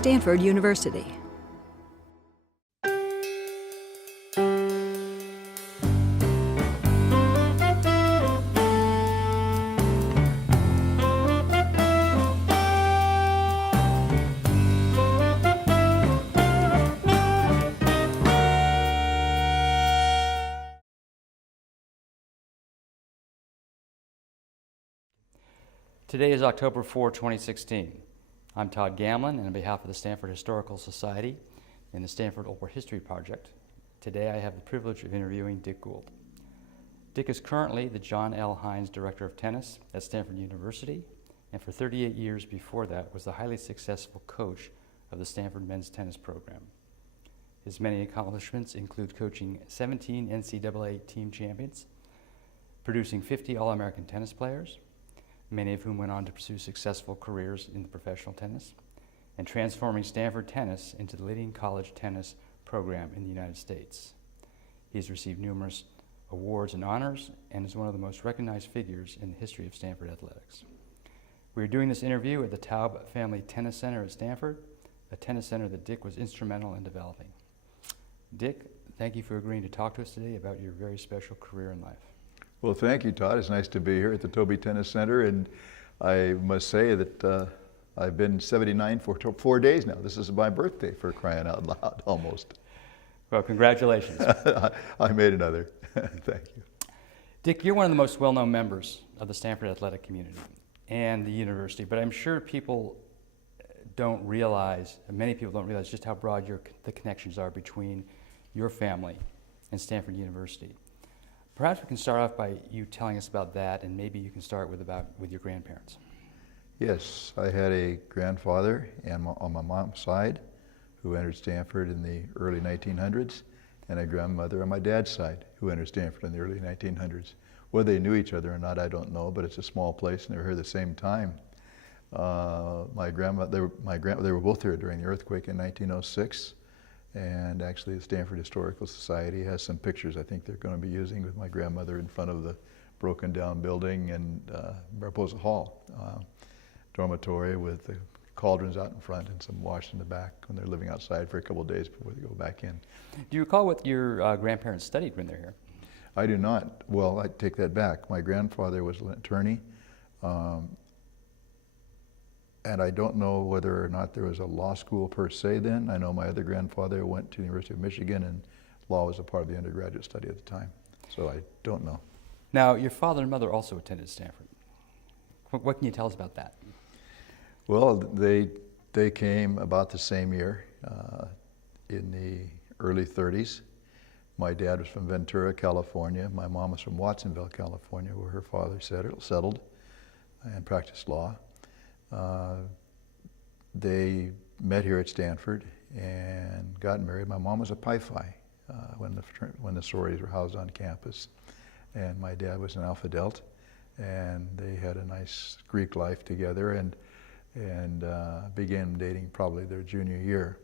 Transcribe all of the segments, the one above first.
Stanford University. Today is October 4, 2016. I'm Todd Gamlin, and on behalf of the Stanford Historical Society and the Stanford Oral History Project, today I have the privilege of interviewing Dick Gould. Dick is currently the John L. Hines Director of Tennis at Stanford University, and for 38 years before that was the highly successful coach of the Stanford men's tennis program. His many accomplishments include coaching 17 NCAA team champions, producing 50 All-American tennis players, many of whom went on to pursue successful careers in the professional tennis, and transforming Stanford tennis into the leading college tennis program in the United States. He has received numerous awards and honors and is one of the most recognized figures in the history of Stanford athletics. We are doing this interview at the Taub Family Tennis Center at Stanford, a tennis center that Dick was instrumental in developing. Dick, thank you for agreeing to talk to us today about your very special career in life. Well, thank you, Todd. It's nice to be here at the Toby Tennis Center, and I must say that I've been 79 for 4 days now. This is my birthday, for crying out loud, almost. Well, congratulations. I made another. Thank you. Dick, you're one of the most well-known members of the Stanford athletic community and the university, but I'm sure people don't realize, many people don't realize just how broad the connections are between your family and Stanford University. Perhaps we can start off by you telling us about that, and maybe you can start with your grandparents. Yes, I had a grandfather on my mom's side who entered Stanford in the early 1900s, and a grandmother on my dad's side who entered Stanford in the early 1900s. Whether they knew each other or not, I don't know, but it's a small place and they were here at the same time. They were both here during the earthquake in 1906. And actually the Stanford Historical Society has some pictures I think they're going to be using with my grandmother in front of the broken down building and Mariposa Hall dormitory with the cauldrons out in front and some wash in the back when they're living outside for a couple of days before they go back in. Do you recall what your grandparents studied when they're here? I do not. Well, I take that back. My grandfather was an attorney. And I don't know whether or not there was a law school per se then. I know my other grandfather went to the University of Michigan, and law was a part of the undergraduate study at the time. So I don't know. Now, your father and mother also attended Stanford. What can you tell us about that? Well, they came about the same year, in the early 30s. My dad was from Ventura, California. My mom was from Watsonville, California, where her father settled and practiced law. They met here at Stanford and got married. My mom was a Pi Phi when the sororities were housed on campus, and my dad was an Alpha Delta, and they had a nice Greek life together and began dating probably their junior year.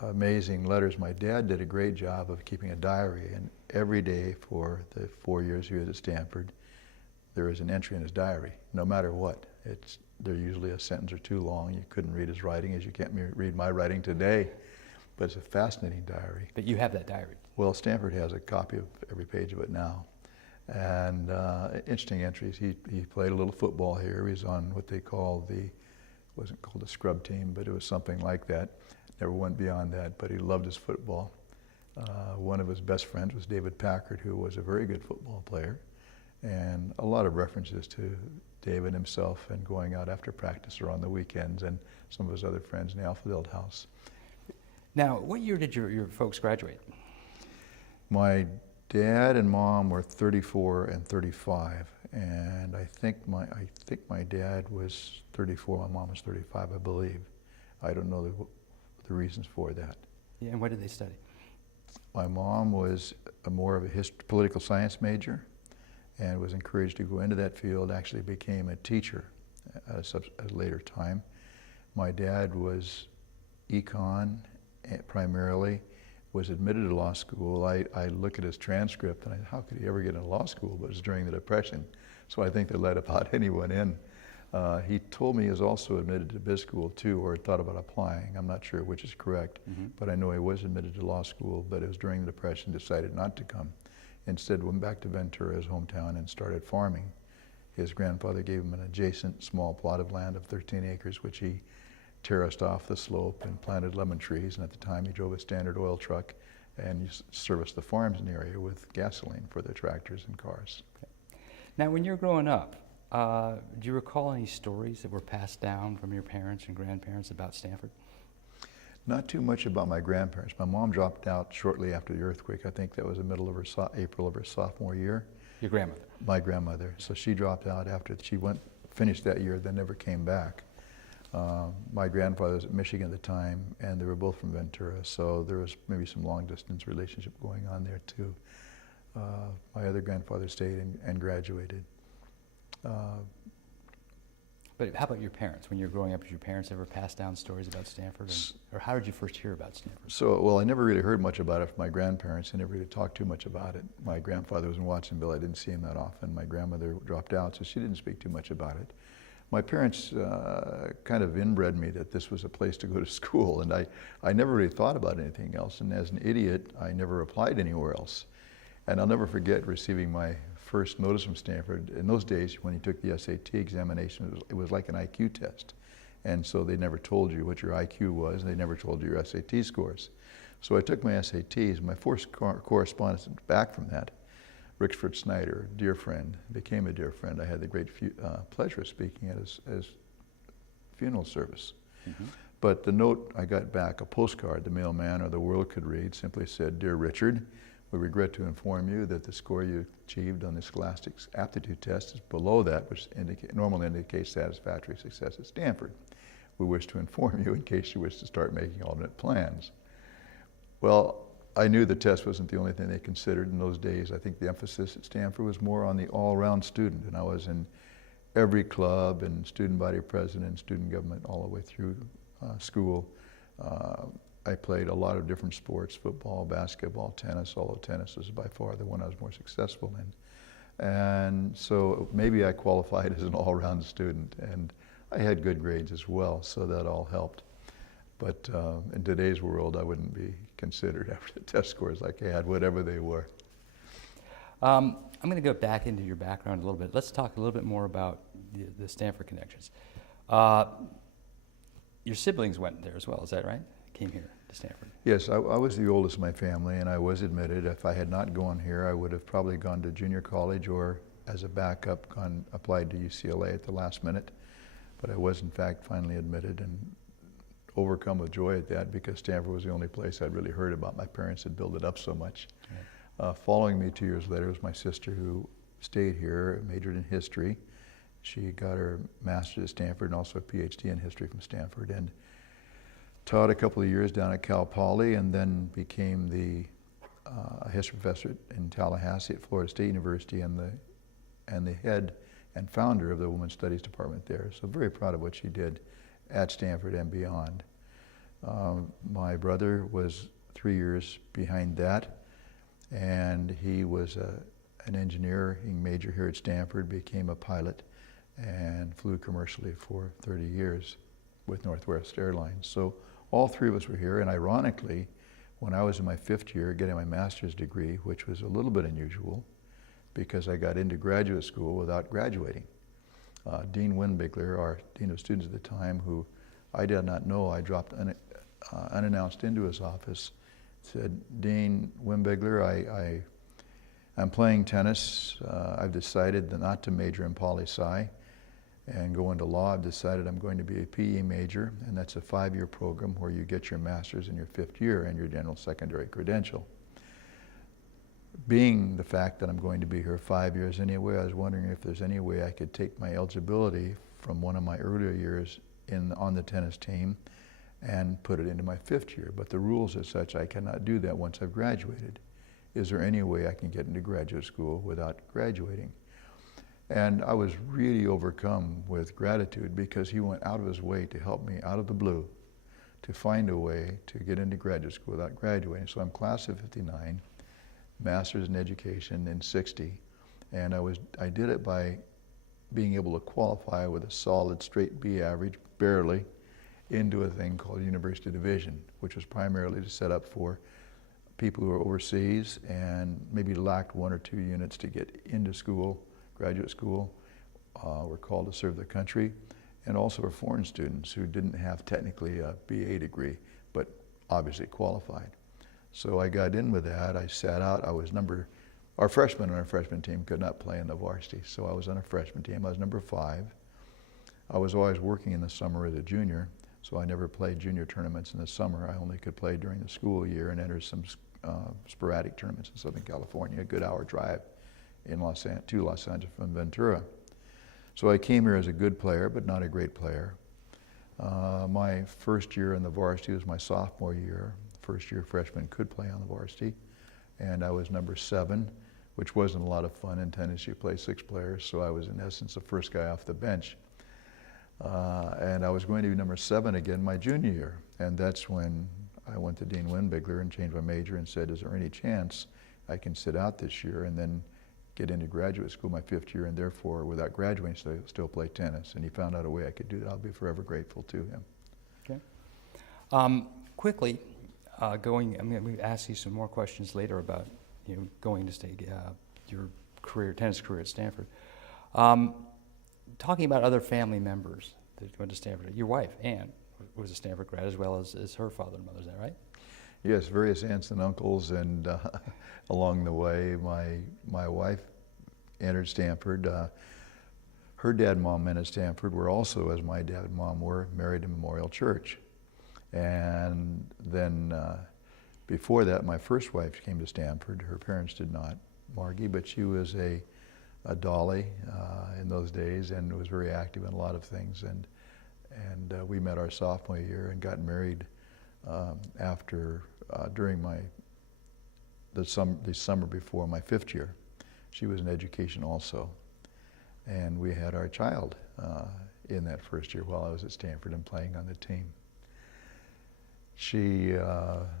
Amazing letters. My dad did a great job of keeping a diary, and every day for the 4 years he was at Stanford, there is an entry in his diary, no matter what. They're usually a sentence or two long. You couldn't read his writing, as you can't read my writing today, but it's a fascinating diary. But you have that diary? Well, Stanford has a copy of every page of it now. And interesting entries. He played a little football here. He was on what they call wasn't called a scrub team, but it was something like that. Never went beyond that, but he loved his football. One of his best friends was David Packard, who was a very good football player. And a lot of references to David himself and going out after practice or on the weekends, and some of his other friends in the Alpha Delta house. Now, what year did your folks graduate? My dad and mom were 34 and 35, and I think my dad was 34, my mom was 35, I believe. I don't know the reasons for that. Yeah, and what did they study? My mom was more of a political science major, and was encouraged to go into that field, actually became a teacher at a later time. My dad was econ primarily, was admitted to law school. I look at his transcript and how could he ever get into law school? But it was during the Depression. So I think they let about anyone in. He told me he was also admitted to biz school too, or thought about applying. I'm not sure which is correct, but I know he was admitted to law school, but it was during the Depression, decided not to come. Instead went back to Ventura, his hometown, and started farming. His grandfather gave him an adjacent small plot of land of 13 acres, which he terraced off the slope and planted lemon trees. And at the time, he drove a Standard Oil truck and serviced the farms in the area with gasoline for their tractors and cars. Okay. Now, when you're growing up, do you recall any stories that were passed down from your parents and grandparents about Stanford? Not too much about my grandparents. My mom dropped out shortly after the earthquake. I think that was the middle of her April of her sophomore year. Your grandmother? My grandmother. So she dropped out after she finished that year, then never came back. My grandfather was at Michigan at the time, and they were both from Ventura, so there was maybe some long-distance relationship going on there too. My other grandfather stayed and graduated. But how about your parents? When you were growing up, did your parents ever pass down stories about Stanford? Or how did you first hear about Stanford? So, well, I never really heard much about it from my grandparents. I never really talked too much about it. My grandfather was in Watsonville. I didn't see him that often. My grandmother dropped out, so she didn't speak too much about it. My parents kind of inbred me that this was a place to go to school, and I never really thought about anything else. And as an idiot, I never applied anywhere else. And I'll never forget receiving my first notice from Stanford. In those days, when you took the SAT examination, it was like an IQ test. And so they never told you what your IQ was, and they never told you your SAT scores. So I took my SATs. My first correspondence back from that, Rickford Snyder, dear friend, became a dear friend. I had the great pleasure of speaking at his funeral service. But the note I got back, a postcard the mailman or the world could read, simply said, "Dear Richard, we regret to inform you that the score you achieved on the Scholastic Aptitude Test is below that, which normally indicates satisfactory success at Stanford. We wish to inform you in case you wish to start making alternate plans." Well, I knew the test wasn't the only thing they considered in those days. I think the emphasis at Stanford was more on the all-around student, and I was in every club and student body president, student government all the way through school. I played a lot of different sports, football, basketball, tennis, although tennis was by far the one I was more successful in. And so maybe I qualified as an all-around student, and I had good grades as well, so that all helped. But in today's world, I wouldn't be considered after the test scores like I had, whatever they were. I'm going to go back into your background a little bit. Let's talk a little bit more about the Stanford connections. Your siblings went there as well, is that right? Came here to Stanford. Yes, I was the oldest in my family, and I was admitted. If I had not gone here, I would have probably gone to junior college or as a backup applied to UCLA at the last minute. But I was in fact finally admitted and overcome with joy at that, because Stanford was the only place I'd really heard about. My parents had built it up so much. Right. Following me 2 years later was my sister, who stayed here, majored in history. She got her master's at Stanford and also a PhD in history from Stanford, and taught a couple of years down at Cal Poly, and then became the history professor in Tallahassee at Florida State University, and the head and founder of the Women's Studies Department there. So very proud of what she did at Stanford and beyond. My brother was 3 years behind that, and he was an engineering major here at Stanford, became a pilot, and flew commercially for 30 years with Northwest Airlines. So all three of us were here, and ironically, when I was in my 5th year getting my master's degree, which was a little bit unusual because I got into graduate school without graduating. Dean Winbigler, our Dean of Students at the time, who I did not know, I dropped unannounced into his office, said, "Dean Winbigler, I'm playing tennis. I've decided not to major in poli-sci and go into law. I've decided I'm going to be a PE major, and that's a 5-year program where you get your master's in your 5th year and your general secondary credential. Being the fact that I'm going to be here 5 years anyway, I was wondering if there's any way I could take my eligibility from one of my earlier years on the tennis team and put it into my 5th year. But the rules are such I cannot do that once I've graduated. Is there any way I can get into graduate school without graduating?" And I was really overcome with gratitude, because he went out of his way to help me out of the blue to find a way to get into graduate school without graduating. So I'm class of 59, master's in education in 60, and I did it by being able to qualify with a solid straight B average, barely, into a thing called University Division, which was primarily to set up for people who are overseas and maybe lacked 1 or 2 units to get into school, graduate school, were called to serve the country, and also for foreign students who didn't have technically a BA degree, but obviously qualified. So I got in with that. I sat out. I was our freshmen on our freshman team could not play in the varsity, so I was on a freshman team. I was number 5. I was always working in the summer as a junior, so I never played junior tournaments in the summer. I only could play during the school year and enter some sporadic tournaments in Southern California, a good hour drive to Los Angeles from Ventura. So I came here as a good player, but not a great player. My first year in the varsity was my sophomore year. First year freshmen could play on the varsity, and I was number 7, which wasn't a lot of fun in tennis. You play 6 players, so I was in essence the first guy off the bench. And I was going to be number 7 again my junior year, and that's when I went to Dean Winbigler and changed my major and said, is there any chance I can sit out this year and then get into graduate school my 5th year and therefore, without graduating, still play tennis? And he found out a way I could do that. I'll be forever grateful to him. Okay. Quickly, I'm going to ask you some more questions later about going to your tennis career at Stanford. Talking about other family members that went to Stanford, your wife, Ann, was a Stanford grad as well as her father and mother, is that right? Yes, various aunts and uncles, and along the way, my wife entered Stanford. Her dad and mom met at Stanford were also, as my dad and mom were, married in Memorial Church. And then before that, my first wife came to Stanford. Her parents did not, Margie, but she was a dolly in those days and was very active in a lot of things. And we met our sophomore year and got married during the summer before my 5th year. She was in education also. And we had our child in that first year while I was at Stanford and playing on the team.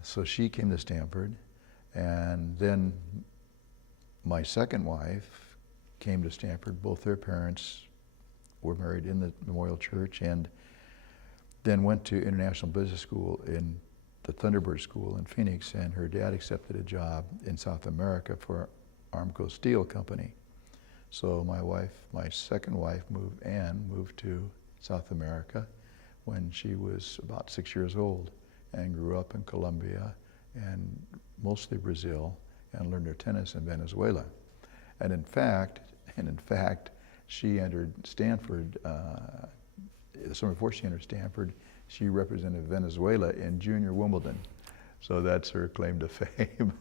So she came to Stanford, and then my second wife came to Stanford. Both their parents were married in the Memorial Church, and then went to International Business School in the Thunderbird School in Phoenix, and her dad accepted a job in South America for Armco Steel Company. So my second wife, Ann, moved to South America when she was about 6 years old and grew up in Colombia and mostly Brazil and learned her tennis in Venezuela. And in fact, she entered Stanford, the summer before she entered Stanford, she represented Venezuela in Junior Wimbledon. So that's her claim to fame.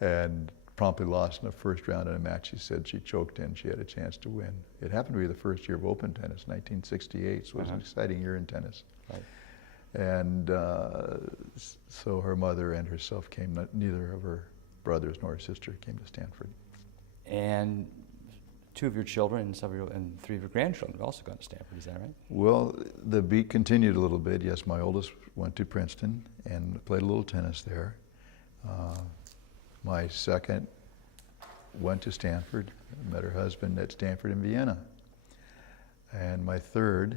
And promptly lost in the first round in a match she said she choked in. She had a chance to win. It happened to be the first year of open tennis, 1968, so it was an exciting year in tennis. Right. And so her mother and herself came, neither of her brothers nor her sister came to Stanford. And 2 of your children and 3 of your grandchildren have also gone to Stanford, is that right? Well, the beat continued a little bit. Yes, my oldest went to Princeton and played a little tennis there. My second went to Stanford, met her husband at Stanford in Vienna. And my third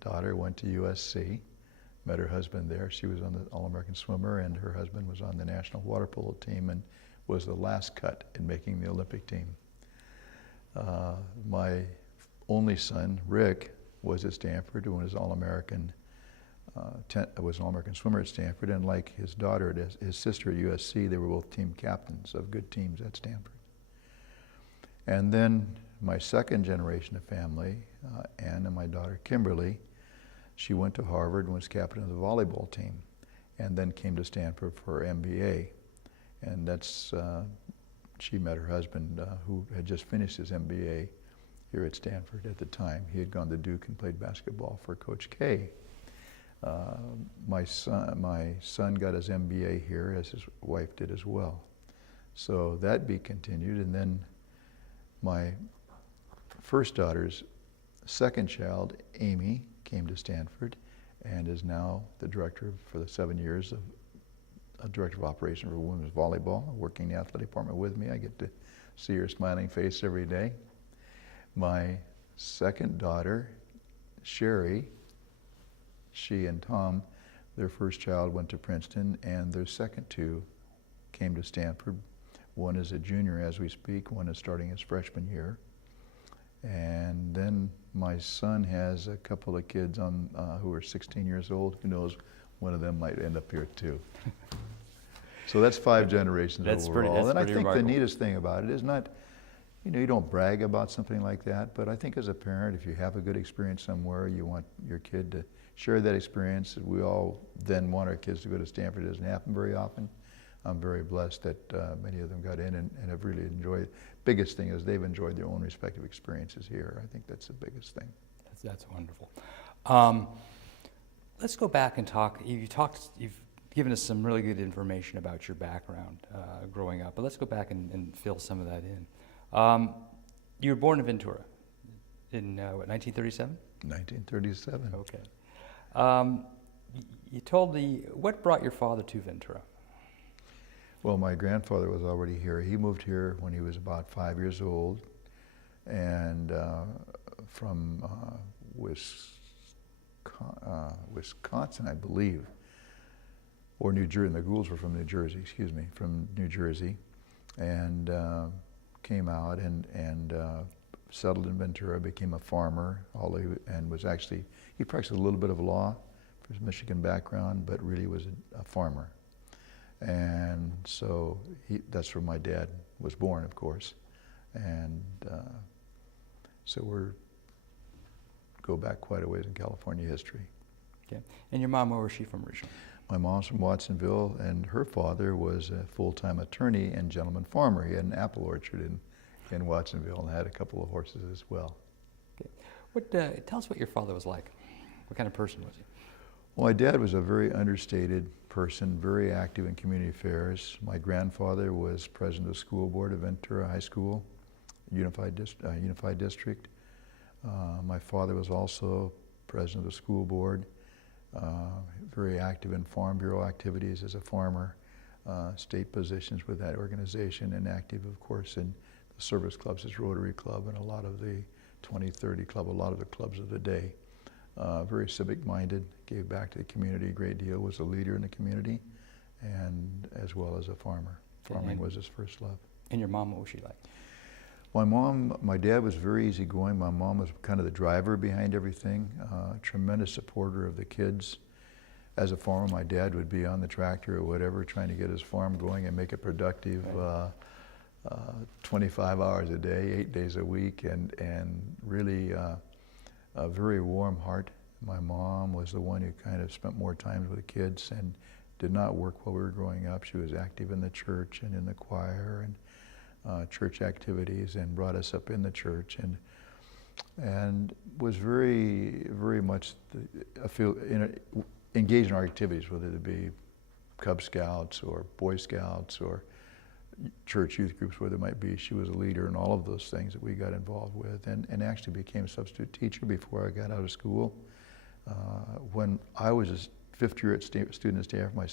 daughter went to USC, met her husband there. She was on the All-American swimmer, and her husband was on the national water polo team and was the last cut in making the Olympic team. My only son, Rick, was at Stanford and was All-American swimmer at Stanford, and like his daughter, his sister at USC, they were both team captains of good teams at Stanford. And then my second generation of family, Ann and my daughter Kimberly, she went to Harvard and was captain of the volleyball team, and then came to Stanford for her MBA. And that's, she met her husband who had just finished his MBA here at Stanford at the time. He had gone to Duke and played basketball for Coach K. My son got his MBA here, as his wife did as well. So that beat continued, and then my first daughter's second child, Amy, came to Stanford and is now the director for the 7 years of director of operations for women's volleyball, working in the athletic department with me. I get to see her smiling face every day. My second daughter, Sherry, she and Tom, their first child went to Princeton, and their second two came to Stanford. One is a junior as we speak, one is starting his freshman year. And then my son has a couple of kids who are 16 years old. Who knows, one of them might end up here too. So that's 5 generations overall. And I think the neatest thing about it is not, you don't brag about something like that, but I think as a parent, if you have a good experience somewhere, you want your kid to share that experience. We all then want our kids to go to Stanford. It doesn't happen very often. I'm very blessed that many of them got in and have really enjoyed it. Biggest thing is they've enjoyed their own respective experiences here. I think that's the biggest thing. That's wonderful. Let's go back and talk. You've given us some really good information about your background growing up, but let's go back and fill some of that in. You were born in Ventura in, 1937? 1937. Okay. You told what brought your father to Ventura? Well, my grandfather was already here. He moved here when he was about 5 years old, and from Wisconsin, I believe, or New Jersey. The Goulds were from New Jersey, from New Jersey, and came out and settled in Ventura, became a farmer, and he practiced a little bit of law for his Michigan background, but really was a farmer. And so that's where my dad was born, of course. And so go back quite a ways in California history. Okay. And your mom, where was she from originally? My mom's from Watsonville, and her father was a full-time attorney and gentleman farmer. He had an apple orchard in Watsonville and had a couple of horses as well. Okay. Tell us what your father was like. What kind of person was he? Well, my dad was a very understated person, very active in community affairs. My grandfather was president of the school board of Ventura High School, Unified District. My father was also president of the school board, very active in Farm Bureau activities as a farmer, state positions with that organization, and active, of course, in the service clubs, his Rotary Club, and a lot of the 2030 Club, a lot of the clubs of the day. Very civic-minded, gave back to the community a great deal, was a leader in the community, and as well as a farmer. Farming was his first love. And your mom, what was she like? My dad was very easygoing. My mom was kind of the driver behind everything, tremendous supporter of the kids. As a farmer, my dad would be on the tractor or whatever, trying to get his farm going and make it productive, right. 25 hours a day, 8 days a week, and really a very warm heart. My mom was the one who kind of spent more time with the kids and did not work while we were growing up. She was active in the church and in the choir and church activities, and brought us up in the church, and was very, very much engaged in our activities, whether it be Cub Scouts or Boy Scouts or church youth groups, where there might be. She was a leader in all of those things that we got involved with, and actually became a substitute teacher before I got out of school. When I was a fifth year student at Stanford, my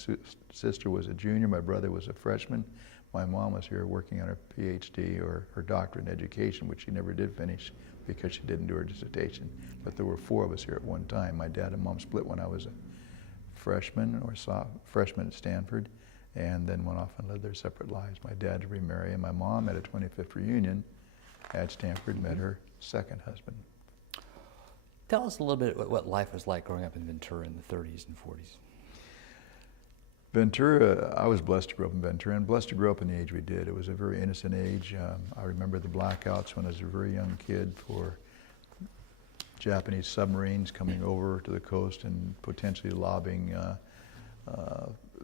sister was a junior, my brother was a freshman. My mom was here working on her PhD or her doctorate in education, which she never did finish because she didn't do her dissertation. But there were 4 of us here at one time. My dad and mom split when I was a freshman at Stanford, and then went off and led their separate lives. My dad to remarry, and my mom at a 25th reunion at Stanford met her second husband. Tell us a little bit what life was like growing up in Ventura in the 30s and 40s. Ventura, I was blessed to grow up in Ventura, and blessed to grow up in the age we did. It was a very innocent age. I remember the blackouts when I was a very young kid for Japanese submarines coming over to the coast and potentially lobbing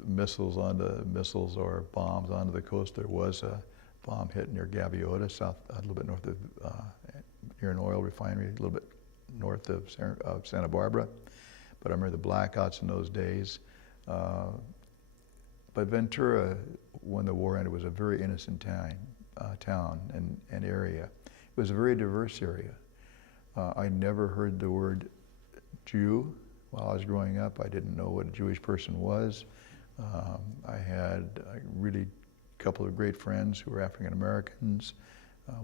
missiles or bombs onto the coast. There was a bomb hit near Gaviota, a little bit north of, near an oil refinery, a little bit north of Santa Barbara. But I remember the blackouts in those days. But Ventura, when the war ended, was a very innocent town and area. It was a very diverse area. I never heard the word Jew while I was growing up. I didn't know what a Jewish person was. I had a couple of great friends who were African Americans,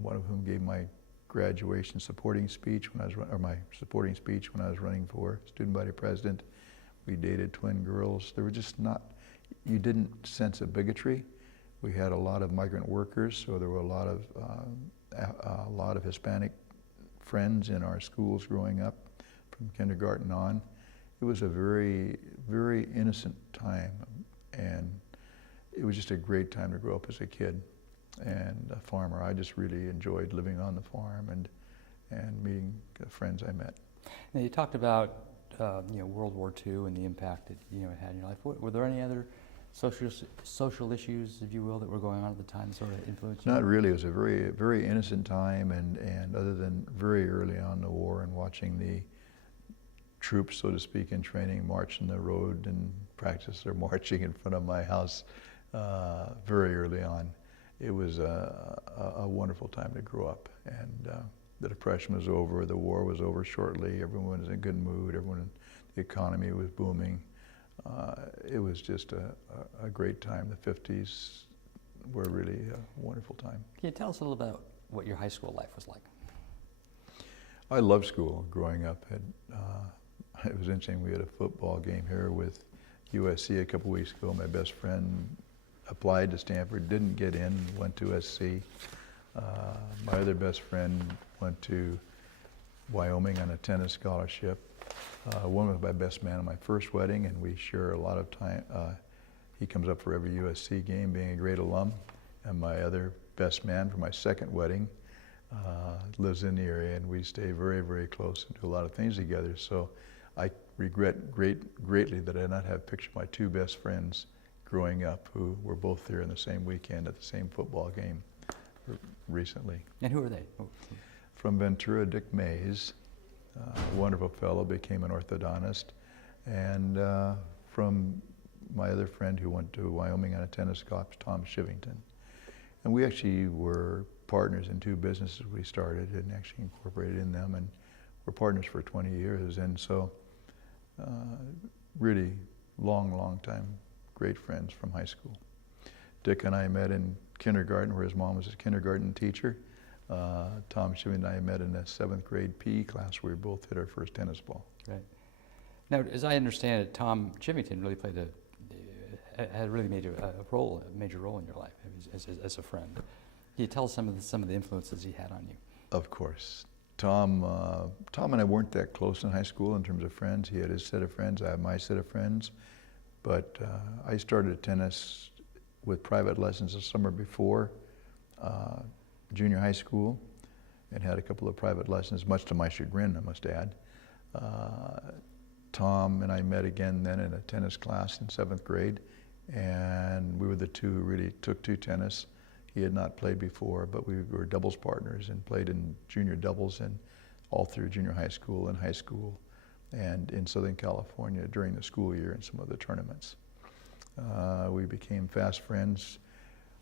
one of whom gave my graduation supporting speech when I was, or my supporting speech when I was running for student body president. We dated twin girls. There were just not, you didn't sense a bigotry. We had a lot of migrant workers, so there were a lot of Hispanic friends in our schools growing up from kindergarten on. It was a very, very innocent time, and it was just a great time to grow up as a kid and a farmer. I just really enjoyed living on the farm and meeting the friends I met. Now, you talked about World War II and the impact it it had in your life. Were there any other social issues, if you will, that were going on at the time that sort of influenced you? Not really. It was a very, very innocent time, and other than very early on in the war and watching the troops, so to speak, in training march in the road and practice their marching in front of my house very early on. It was a wonderful time to grow up, and the Depression was over, the war was over shortly, everyone was in a good mood, the economy was booming. It was just a great time. The 50s were really a wonderful time. Can you tell us a little about what your high school life was like? I loved school growing up. It was interesting, we had a football game here with USC a couple weeks ago. My best friend applied to Stanford, didn't get in, went to SC. My other best friend went to Wyoming on a tennis scholarship. One was my best man at my first wedding, and we share a lot of time. He comes up for every USC game, being a great alum. And my other best man for my second wedding lives in the area, and we stay very, very close and do a lot of things together. So I regret greatly that I did not have a picture of my two best friends growing up who were both there in the same weekend at the same football game recently. And who are they? From Ventura, Dick Mays, a wonderful fellow, became an orthodontist. And from my other friend who went to Wyoming on a tennis scholarship, Tom Shivington. And we actually were partners in two businesses we started and actually incorporated in them, and we're partners for 20 years. And so really long time, great friends from high school. Dick and I met in kindergarten, where his mom was his kindergarten teacher. Tom Shivington and I met in a 7th grade PE class where we both hit our first tennis ball. Right. Now, as I understand it, Tom Shivington really had really made a major role in your life as a friend. Can you tell us some of the influences he had on you? Of course. Tom and I weren't that close in high school in terms of friends. He had his set of friends, I had my set of friends. But I started tennis with private lessons the summer before junior high school, and had a couple of private lessons, much to my chagrin, I must add. Tom and I met again then in a tennis class in 7th grade, and we were the two who really took to tennis. He had not played before, but we were doubles partners and played in junior doubles and all through junior high school and high school, and in Southern California during the school year in some of the tournaments. We became fast friends.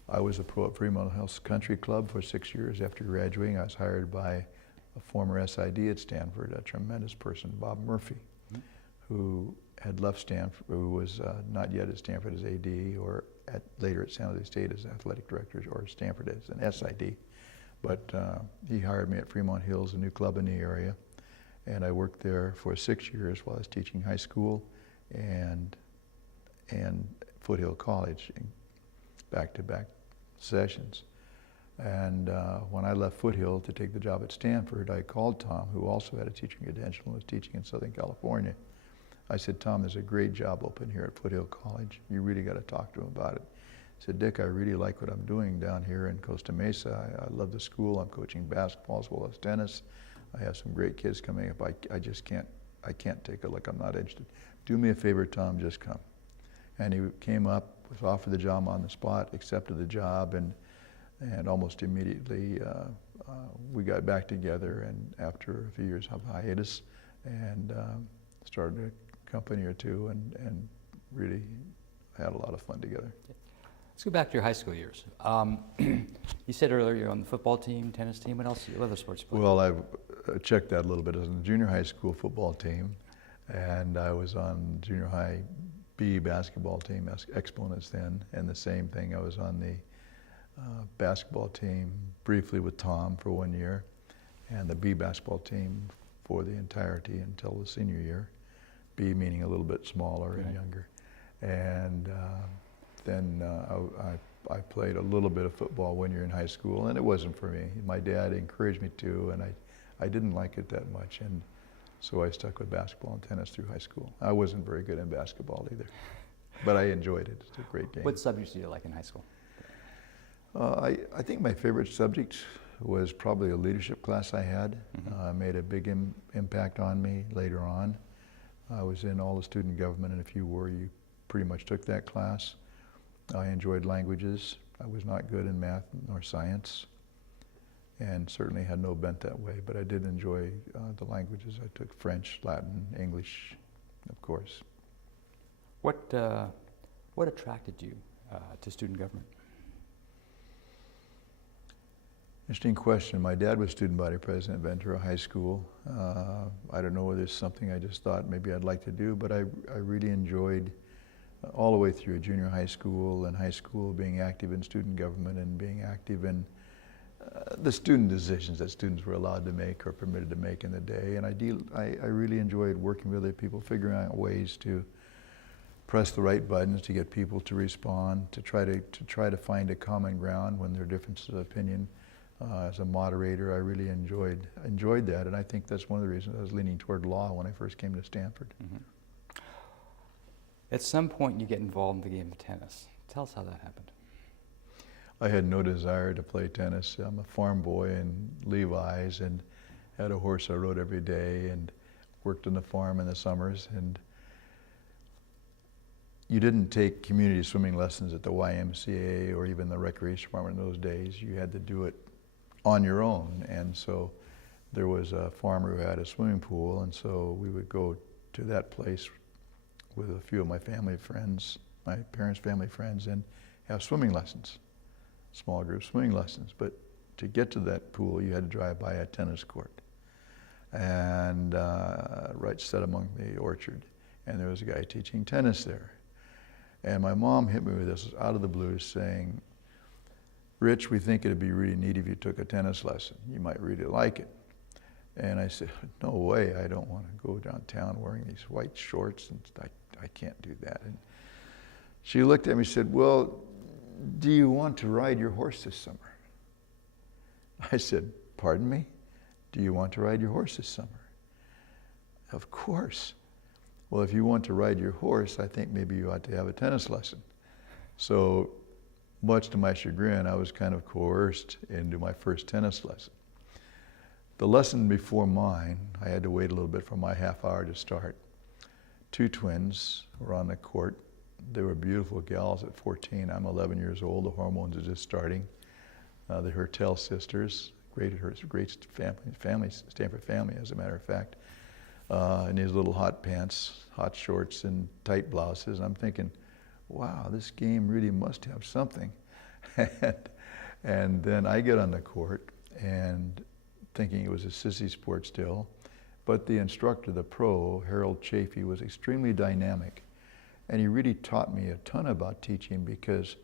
I was a pro at Fremont Hills Country Club for 6 years. After graduating, I was hired by a former SID at Stanford, a tremendous person, Bob Murphy, who had left Stanford, who was not yet at Stanford as AD, or later at San Jose State as athletic director, or Stanford as an SID. But he hired me at Fremont Hills, a new club in the area, and I worked there for 6 years while I was teaching high school and Foothill College in back-to-back sessions. And when I left Foothill to take the job at Stanford, I called Tom, who also had a teaching credential and was teaching in Southern California. I said, Tom, there's a great job open here at Foothill College. You really got to talk to him about it. I said, Dick, I really like what I'm doing down here in Costa Mesa. I love the school. I'm coaching basketball as well as tennis. I have some great kids coming up. I just can't take a look. I'm not interested. Do me a favor, Tom, just come. And he came up, was offered the job on the spot, accepted the job, and almost immediately we got back together, and after a few years of hiatus, and started a company or two, and really had a lot of fun together. Let's go back to your high school years. You said earlier you're on the football team, tennis team. What else? What other sports you play? Well, I've checked that a little bit. I was on the junior high school football team, and I was on junior high B basketball team, Exponents then, and the same thing. I was on the basketball team briefly with Tom for 1 year, and the B basketball team for the entirety until the senior year. B meaning a little bit smaller and younger. And then I played a little bit of football 1 year in high school, and it wasn't for me. My dad encouraged me to, and I didn't like it that much, and so I stuck with basketball and tennis through high school. I wasn't very good in basketball either, but I enjoyed it. It's a great game. What subjects did you like in high school? I think my favorite subject was probably a leadership class I had. Made a big impact on me later on. I was in all the student government, and if you were, you pretty much took that class. I enjoyed languages. I was not good in math nor science, and certainly had no bent that way, but I did enjoy the languages. I took French, Latin, English, of course. What attracted you to student government? Interesting question. My dad was student body president at Ventura High School. I don't know whether it's something I just thought maybe I'd like to do, but I really enjoyed all the way through junior high school and high school being active in student government and being active in the student decisions that students were allowed to make or permitted to make in the day. And I really enjoyed working with other people, figuring out ways to press the right buttons to get people to respond, to try to find a common ground when there are differences of opinion. As a moderator, I really enjoyed that, and I think that's one of the reasons I was leaning toward law when I first came to Stanford. At some point, you get involved in the game of tennis. Tell us how that happened. I had no desire to play tennis. I'm a farm boy in Levi's and had a horse I rode every day and worked on the farm in the summers. And you didn't take community swimming lessons at the YMCA or even the recreation department in those days. You had to do it on your own. And so there was a farmer who had a swimming pool, and so we would go to that place with a few of my family friends, my parents' family friends, and have swimming lessons, small group swimming lessons. But to get to that pool, you had to drive by a tennis court, and right set among the orchard. And there was a guy teaching tennis there. And my mom hit me with this out of the blue saying, "Rich, we think it'd be really neat if you took a tennis lesson. You might really like it." And I said, "No way, I don't want to go downtown wearing these white shorts, and I can't do that." And she looked at me and said, "Well, do you want to ride your horse this summer?" I said, "Pardon me? Do you want to ride your horse this summer?" "Of course." "Well, if you want to ride your horse, I think maybe you ought to have a tennis lesson." So, much to my chagrin, I was kind of coerced into my first tennis lesson. The lesson before mine, I had to wait a little bit for my half hour to start. Two twins were on the court. They were beautiful gals at 14. I'm 11 years old. The hormones are just starting. The Hertel sisters, great family, Stanford family, as a matter of fact. In these little hot pants, hot shorts, and tight blouses. I'm thinking, wow, this game really must have something. And then I get on the court and thinking it was a sissy sport still, but the instructor, the pro, Harold Chafee, was extremely dynamic. And he really taught me a ton about teaching, because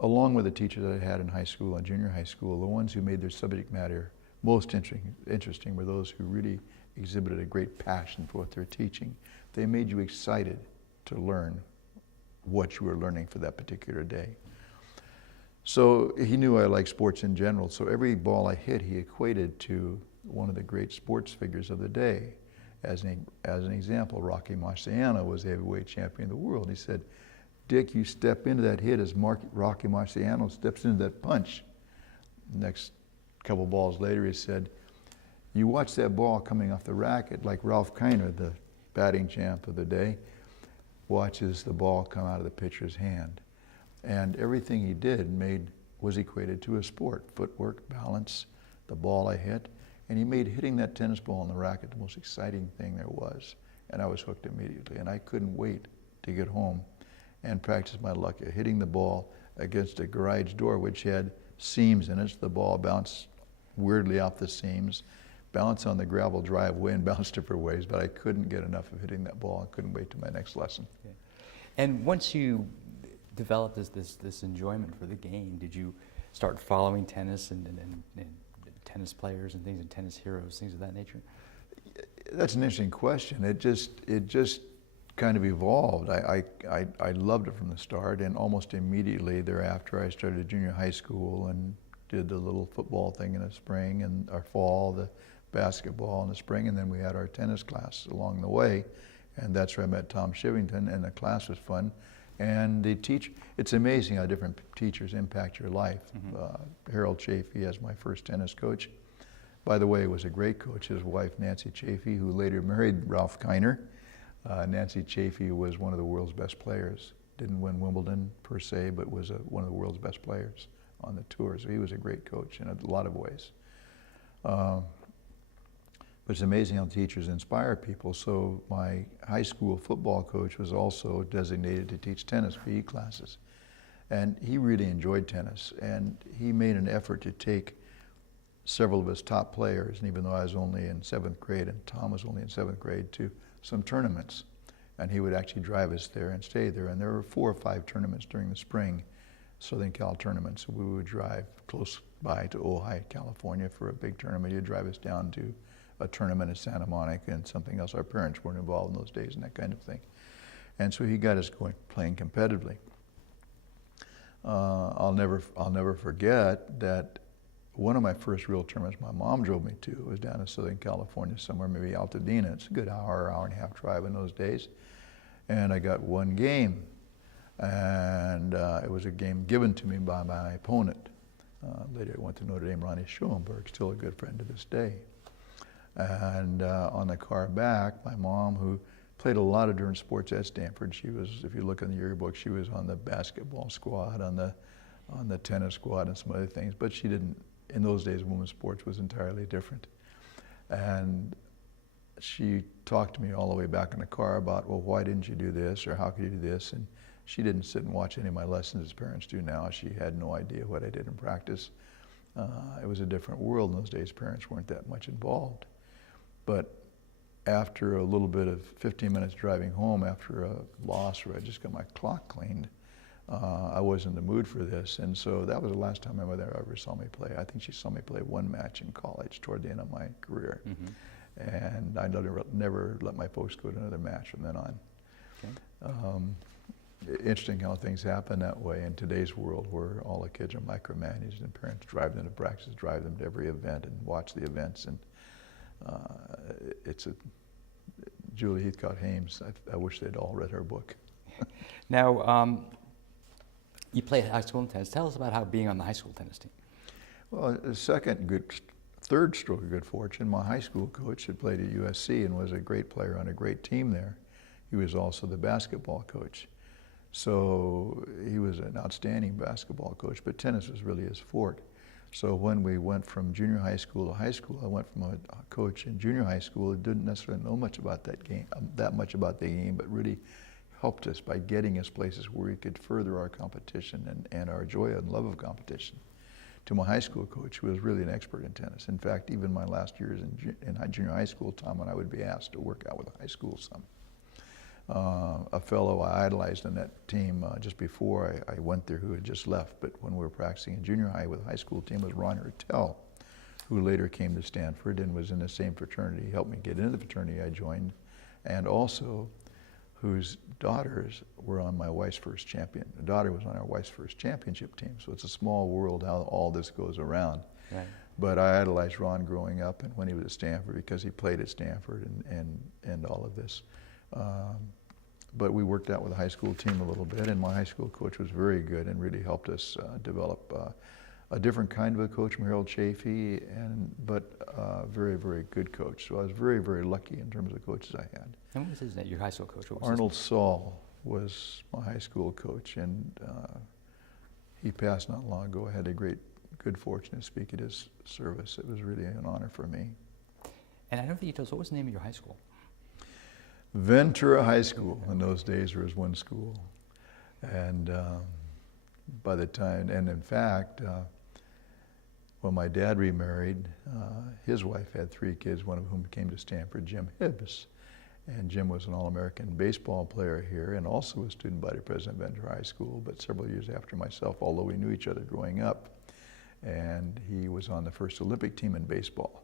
along with the teachers that I had in high school and junior high school, the ones who made their subject matter most interesting were those who really exhibited a great passion for what they're teaching. They made you excited to learn what you were learning for that particular day. So he knew I liked sports in general, so every ball I hit he equated to one of the great sports figures of the day. As an example, Rocky Marciano was the heavyweight champion of the world. He said, "Dick, you step into that hit as Rocky Marciano steps into that punch." Next couple balls later he said, "You watch that ball coming off the racket like Ralph Kiner, the batting champ of the day, watches the ball come out of the pitcher's hand." And everything he did was equated to a sport: footwork, balance, the ball I hit. And he made hitting that tennis ball in the racket the most exciting thing there was. And I was hooked immediately. And I couldn't wait to get home and practice my luck at hitting the ball against a garage door which had seams in it. So the ball bounced weirdly off the seams, bounced on the gravel driveway, and bounced different ways. But I couldn't get enough of hitting that ball. I couldn't wait till my next lesson. Okay. And once you developed this enjoyment for the game, did you start following tennis and tennis players and things and tennis heroes, things of that nature? That's an interesting question. It just kind of evolved. I loved it from the start, and almost immediately thereafter I started junior high school and did the little football thing in the spring and our fall, the basketball in the spring, and then we had our tennis class along the way, and that's where I met Tom Shivington, and the class was fun. And it's amazing how different teachers impact your life. Harold Chafee as my first tennis coach, by the way, was a great coach. His wife, Nancy Chafee, who later married Ralph Kiner. Nancy Chafee was one of the world's best players. Didn't win Wimbledon per se, but was one of the world's best players on the tour. So he was a great coach in a lot of ways. But it's amazing how teachers inspire people. So my high school football coach was also designated to teach tennis PE classes. And he really enjoyed tennis. And he made an effort to take several of his top players, and even though I was only in 7th grade and Tom was only in 7th grade, to some tournaments. And he would actually drive us there and stay there. And there were 4 or 5 tournaments during the spring, Southern Cal tournaments. We would drive close by to Ojai, California for a big tournament. He'd drive us down to a tournament in Santa Monica and something else. Our parents weren't involved in those days and that kind of thing. And so he got us going, playing competitively. I'll never forget that one of my first real tournaments my mom drove me to was down in Southern California, somewhere maybe Altadena. It's a good hour and a half drive in those days. And I got one game. And it was a game given to me by my opponent. Later I went to Notre Dame, Ronnie Schoenberg, still a good friend to this day. And on the car back, my mom, who played a lot of different sports at Stanford, she was, if you look in the yearbook, she was on the basketball squad, on the tennis squad and some other things, but she didn't, in those days, women's sports was entirely different. And she talked to me all the way back in the car about, well, why didn't you do this, or how could you do this? And she didn't sit and watch any of my lessons as parents do now. She had no idea what I did in practice. It was a different world in those days. Parents weren't that much involved. But after a little bit of 15 minutes driving home after a loss where I just got my clock cleaned, I was in the mood for this. And so that was the last time my mother ever saw me play. I think she saw me play one match in college toward the end of my career. And I never let my folks go to another match from then on. Interesting how things happen that way in today's world where all the kids are micromanaged and parents drive them to practice, drive them to every event and watch the events. And Julie Heathcote-Hames, I wish they'd all read her book. Now, you played high school tennis. Tell us about how being on the high school tennis team. Well, third stroke of good fortune, my high school coach had played at USC and was a great player on a great team there. He was also the basketball coach. So he was an outstanding basketball coach, but tennis was really his forte. So when we went from junior high school to high school, I went from a coach in junior high school who didn't necessarily know much about that much about the game, but really helped us by getting us places where we could further our competition and our joy and love of competition, to my high school coach who was really an expert in tennis. In fact, even my last years in junior high school, Tom and I would be asked to work out with the high school some. A fellow I idolized on that team just before I went there who had just left, but when we were practicing in junior high with the high school team was Ron Hertel, who later came to Stanford and was in the same fraternity. He helped me get into the fraternity I joined, and also whose daughters were on my wife's first champion. The daughter was on our wife's first championship team, so it's a small world how all this goes around. Right. But I idolized Ron growing up and when he was at Stanford because he played at Stanford and all of this. But we worked out with the high school team a little bit, and my high school coach was very good and really helped us develop a different kind of a coach from Harold Chafee, but very, very good coach. So I was very, very lucky in terms of the coaches I had. And what was his name, your high school coach? Arnold Saul was my high school coach, and he passed not long ago. I had a good fortune to speak at his service. It was really an honor for me. And I know that you told us, what was the name of your high school? Ventura High School. In those days, there was one school. And by the time, and in fact, when my dad remarried, his wife had 3 kids, one of whom came to Stanford, Jim Hibbs. And Jim was an All-American baseball player here and also a student body president of Ventura High School, but several years after myself, although we knew each other growing up. and he was on the first Olympic team in baseball,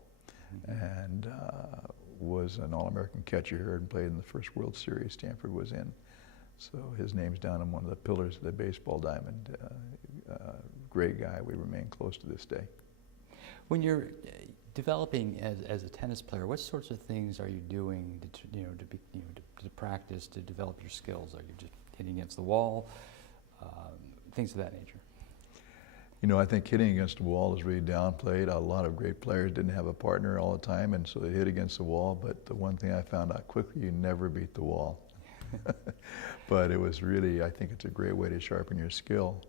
and was an All-American catcher and played in the first World Series Stanford was in. So his name's down on one of the pillars of the baseball diamond. Great guy. We remain close to this day. When you're developing as a tennis player, what sorts of things are you doing to practice, to develop your skills? Are you just hitting against the wall, things of that nature? You know, I think hitting against the wall is really downplayed. A lot of great players didn't have a partner all the time, and so they hit against the wall. But the one thing I found out quickly, you never beat the wall. But it was really, I think it's a great way to sharpen your skill.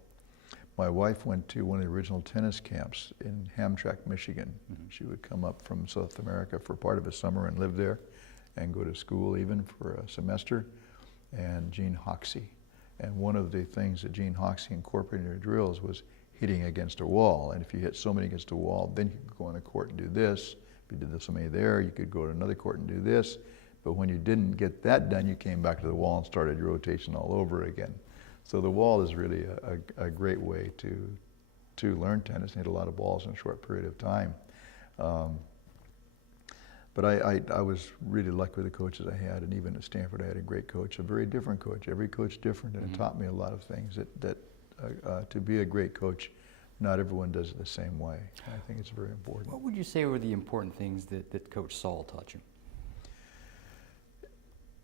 My wife went to one of the original tennis camps in Hamtramck, Michigan. She would come up from South America for part of a summer and live there and go to school even for a semester. And Gene Hoxie. And one of the things that Gene Hoxie incorporated in her drills was hitting against a wall. And if you hit so many against a wall, then you could go on a court and do this. If you did so many there, you could go to another court and do this. But when you didn't get that done, you came back to the wall and started your rotation all over again. So the wall is really a great way to learn tennis and hit a lot of balls in a short period of time. But I was really lucky with the coaches I had, and even at Stanford I had a great coach, a very different coach. Every coach different, and it taught me a lot of things that to be a great coach, not everyone does it the same way. I think it's very important. What would you say were the important things that Coach Saul taught you?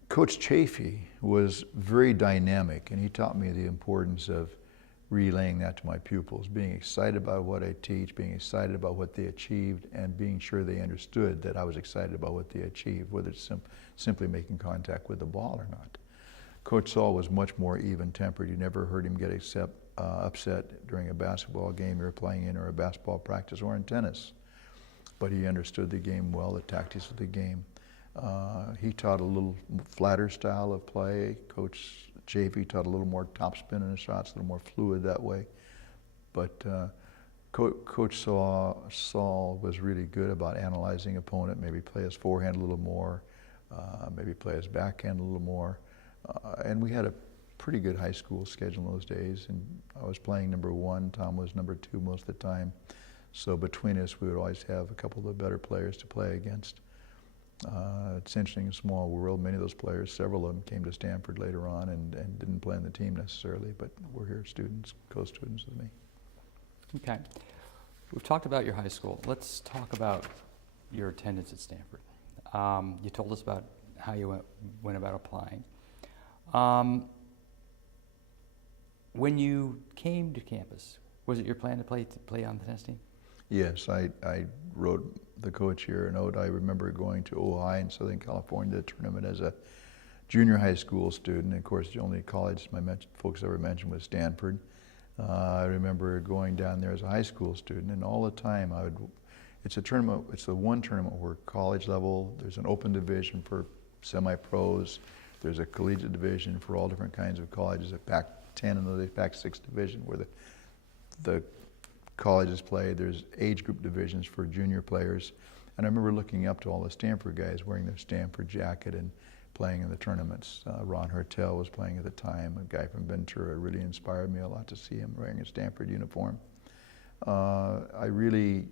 Coach Chafee was very dynamic, and he taught me the importance of relaying that to my pupils, being excited about what I teach, being excited about what they achieved, and being sure they understood that I was excited about what they achieved, whether it's simply making contact with the ball or not. Coach Saul was much more even-tempered. You never heard him get upset during a basketball game you were playing in, or a basketball practice, or in tennis. But he understood the game well, the tactics of the game. He taught a little flatter style of play. Coach Chafee taught a little more topspin in his shots, a little more fluid that way. But Coach Saul was really good about analyzing opponent, maybe play his forehand a little more, maybe play his backhand a little more. And we had a pretty good high school schedule in those days, and I was playing number 1, Tom was number 2 most of the time. So between us, we would always have a couple of the better players to play against. It's interesting, a small world. Many of those players, several of them came to Stanford later on and didn't play on the team necessarily, but were here students, co-students with me. Okay. We've talked about your high school. Let's talk about your attendance at Stanford. You told us about how you went about applying. When you came to campus, was it your plan to play on the tennis team? Yes, I wrote the coach here a note. I remember going to Ojai in Southern California, the tournament as a junior high school student. Of course, the only college my folks ever mentioned was Stanford. I remember going down there as a high school student, and all the time it's a tournament, it's the one tournament where college level, there's an open division for semi-pros, there's a collegiate division for all different kinds of colleges, a Pac-10 and the Pac-6 division where the colleges play. There's age group divisions for junior players. And I remember looking up to all the Stanford guys wearing their Stanford jacket and playing in the tournaments. Ron Hertel was playing at the time, a guy from Ventura. Really inspired me a lot to see him wearing a Stanford uniform. I really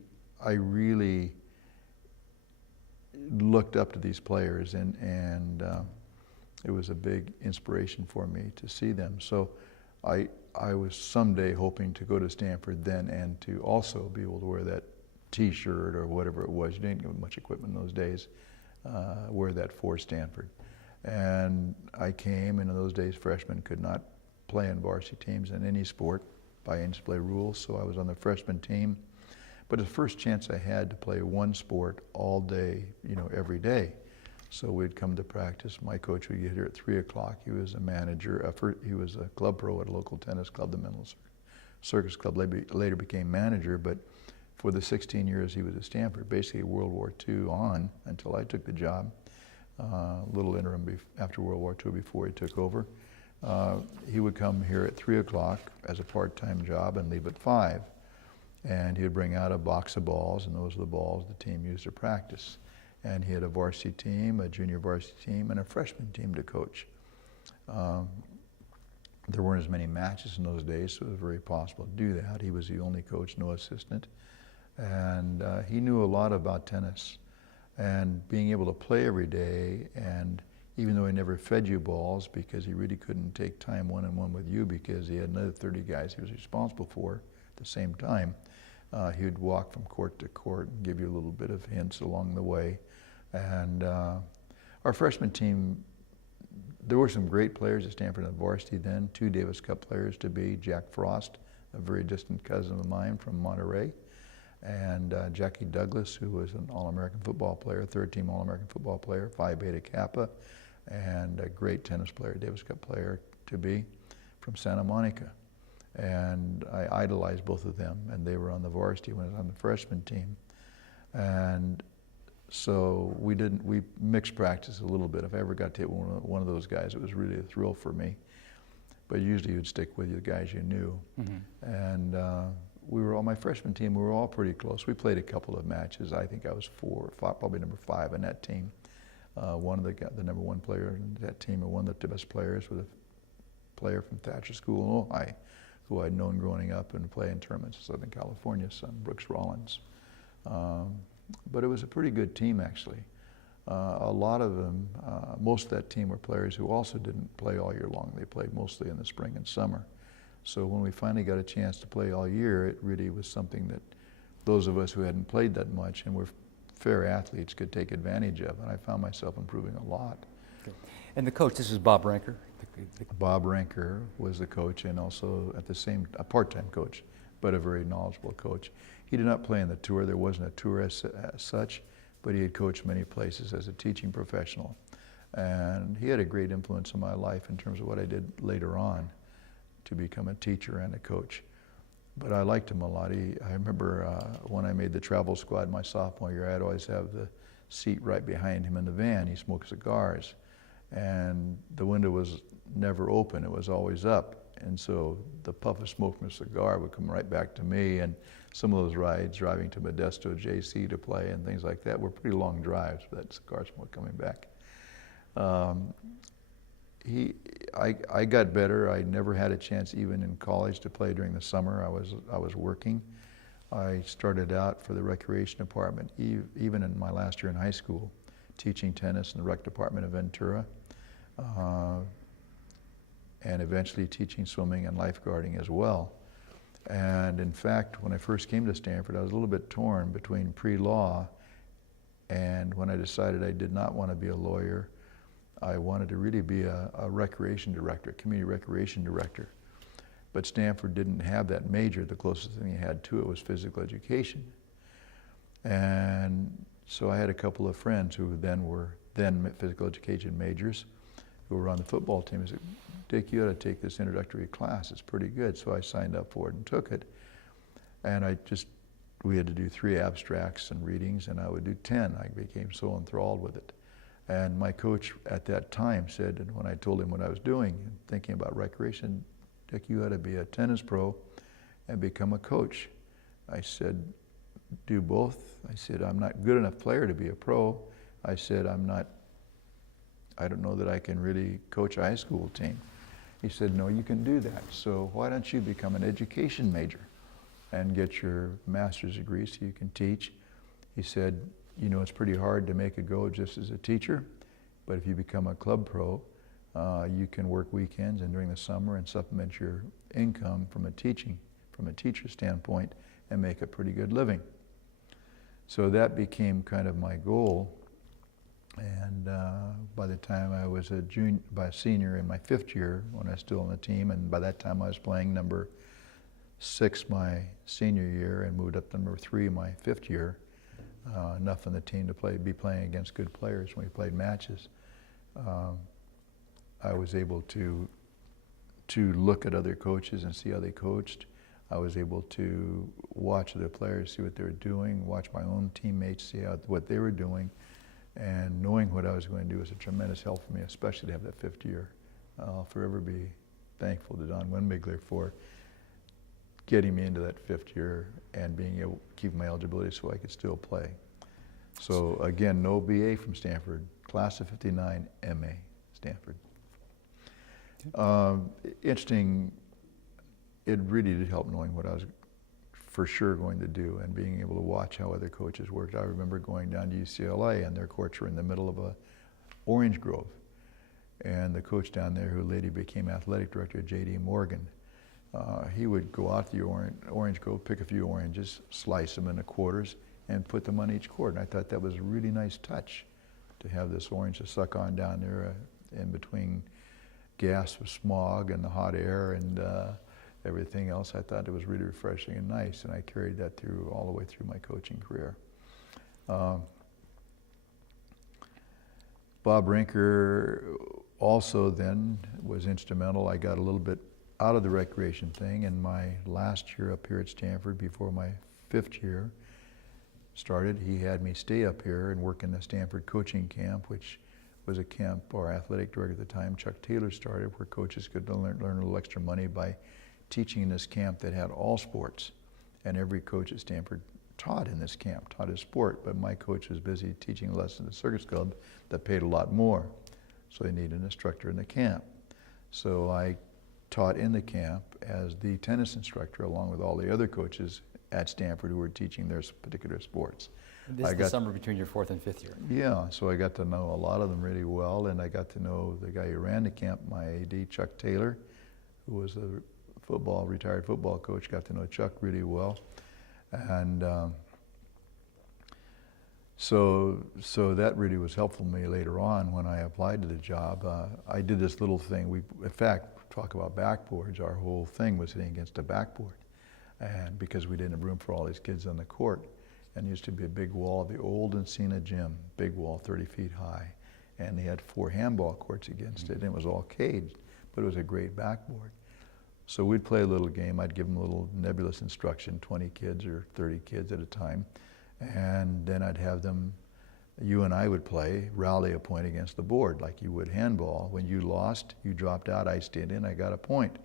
looked up to these players, and it was a big inspiration for me to see them. So I was someday hoping to go to Stanford then and to also be able to wear that T-shirt or whatever it was. You didn't get much equipment in those days. Wear that for Stanford. And I came, and in those days freshmen could not play in varsity teams in any sport by NCAA rules, so I was on the freshman team. But the first chance I had to play one sport all day, every day. So we'd come to practice. My coach would get here at 3 o'clock. He was a manager. He was a club pro at a local tennis club, the Menlo Circus Club. Later became manager, but for the 16 years he was at Stanford, basically World War II on until I took the job. Little interim after World War II before he took over. He would come here at 3 o'clock as a part-time job and leave at 5. And he would bring out a box of balls, and those are the balls the team used to practice. And he had a varsity team, a junior varsity team, and a freshman team to coach. There weren't as many matches in those days, so it was very possible to do that. He was the only coach, no assistant. And he knew a lot about tennis. And being able to play every day, and even though he never fed you balls because he really couldn't take time one-on-one with you because he had another 30 guys he was responsible for at the same time, he would walk from court to court and give you a little bit of hints along the way. And our freshman team, there were some great players at Stanford on varsity then, 2 Davis Cup players to be, Jack Frost, a very distant cousin of mine from Monterey, and Jackie Douglas, who was an All-American football player, 3rd-team All-American football player, Phi Beta Kappa, and a great tennis player, Davis Cup player to be, from Santa Monica. And I idolized both of them, and they were on the varsity when I was on the freshman team. And so we mixed practice a little bit. If I ever got to hit one of those guys, it was really a thrill for me. But usually you'd stick with the guys you knew. Mm-hmm. And my freshman team, we were all pretty close. We played a couple of matches. I think I was 4 or 5, probably number 5 on that team. One of the number 1 player in that team, or one of the best players, was a player from Thatcher School in Ojai, who I'd known growing up and playing tournaments in Southern California, son Brooks Rollins. But it was a pretty good team, actually. A lot of them, most of that team were players who also didn't play all year long. They played mostly in the spring and summer. So when we finally got a chance to play all year, it really was something that those of us who hadn't played that much and were fair athletes could take advantage of. And I found myself improving a lot. Okay. And the coach, this is Bob Ranker. Bob Ranker was the coach, and also at the same, a part-time coach, but a very knowledgeable coach. He did not play in the tour. There wasn't a tour as such, but he had coached many places as a teaching professional. And he had a great influence on my life in terms of what I did later on to become a teacher and a coach. But I liked him a lot. I remember when I made the travel squad my sophomore year, I'd always have the seat right behind him in the van. He smoked cigars, and the window was never open. It was always up. And so the puff of smoke from a cigar would come right back to me. And some of those rides, driving to Modesto JC to play and things like that, were pretty long drives with that cigar smoke coming back. I got better. I never had a chance, even in college, to play during the summer. I was working. I started out for the recreation department, even in my last year in high school, teaching tennis in the rec department of Ventura, and eventually teaching swimming and lifeguarding as well. And in fact, when I first came to Stanford, I was a little bit torn between pre-law, and when I decided I did not want to be a lawyer, I wanted to really be a recreation director, community recreation director. But Stanford didn't have that major. The closest thing he had to it was physical education. And so I had a couple of friends who were physical education majors who were on the football team. I said, Dick, you ought to take this introductory class. It's pretty good. So I signed up for it and took it. And we had to do 3 abstracts and readings, and I would do 10. I became so enthralled with it. And my coach at that time said, and when I told him what I was doing, thinking about recreation, Dick, you ought to be a tennis pro and become a coach. I said, do both. I said, I'm not a good enough player to be a pro. I said, I don't know that I can really coach a high school team. He said, no, you can do that. So why don't you become an education major and get your master's degree so you can teach? He said, you know, it's pretty hard to make a go just as a teacher, but if you become a club pro, you can work weekends and during the summer and supplement your income from a teacher standpoint, and make a pretty good living. So that became kind of my goal. And by the time I was a senior in my 5th year, when I was still on the team, and by that time I was playing number 6 my senior year and moved up to number 3 my 5th year, enough on the team to be playing against good players when we played matches. I was able to look at other coaches and see how they coached. I was able to watch other players, see what they were doing, watch my own teammates, see what they were doing, and knowing what I was going to do was a tremendous help for me, especially to have that 5th year. I'll forever be thankful to Don Windmigler for getting me into that 5th year and being able to keep my eligibility so I could still play. So again, no BA from Stanford, class of '59, MA, Stanford. Interesting, it really did help knowing what I was for sure going to do and being able to watch how other coaches worked. I remember going down to UCLA and their courts were in the middle of a orange grove. And the coach down there, who later became athletic director, J.D. Morgan, he would go out to the orange grove, pick a few oranges, slice them into quarters, and put them on each quart. And I thought that was a really nice touch to have this orange to suck on down there in between gas with smog and the hot air and everything else. I thought it was really refreshing and nice, and I carried that through all the way through my coaching career. Bob Rinker also then was instrumental. I got a little bit out of the recreation thing in my last year up here at Stanford before my 5th year started. He had me stay up here and work in the Stanford coaching camp, which was a camp our athletic director at the time, Chuck Taylor, started, where coaches could learn a little extra money by teaching in this camp that had all sports. And every coach at Stanford taught in this camp, taught his sport, but my coach was busy teaching a lesson at the circus club that paid a lot more. So they needed an instructor in the camp. So I taught in the camp as the tennis instructor along with all the other coaches at Stanford who were teaching their particular sports. This is the summer between your 4th and 5th year. Yeah, so I got to know a lot of them really well, and I got to know the guy who ran the camp, my AD, Chuck Taylor, who was a retired football coach. Got to know Chuck really well. And so that really was helpful to me later on when I applied to the job. I did this little thing. In fact, talk about backboards, our whole thing was hitting against a backboard. And because we didn't have room for all these kids on the court. And there used to be a big wall, the old Encina gym, big wall, 30 feet high. And they had 4 handball courts against it, and it was all caged, but it was a great backboard. So we'd play a little game. I'd give them a little nebulous instruction, 20 kids or 30 kids at a time. And then I'd have them, you and I would play, rally a point against the board like you would handball. When you lost, you dropped out, I stayed in, I got a point.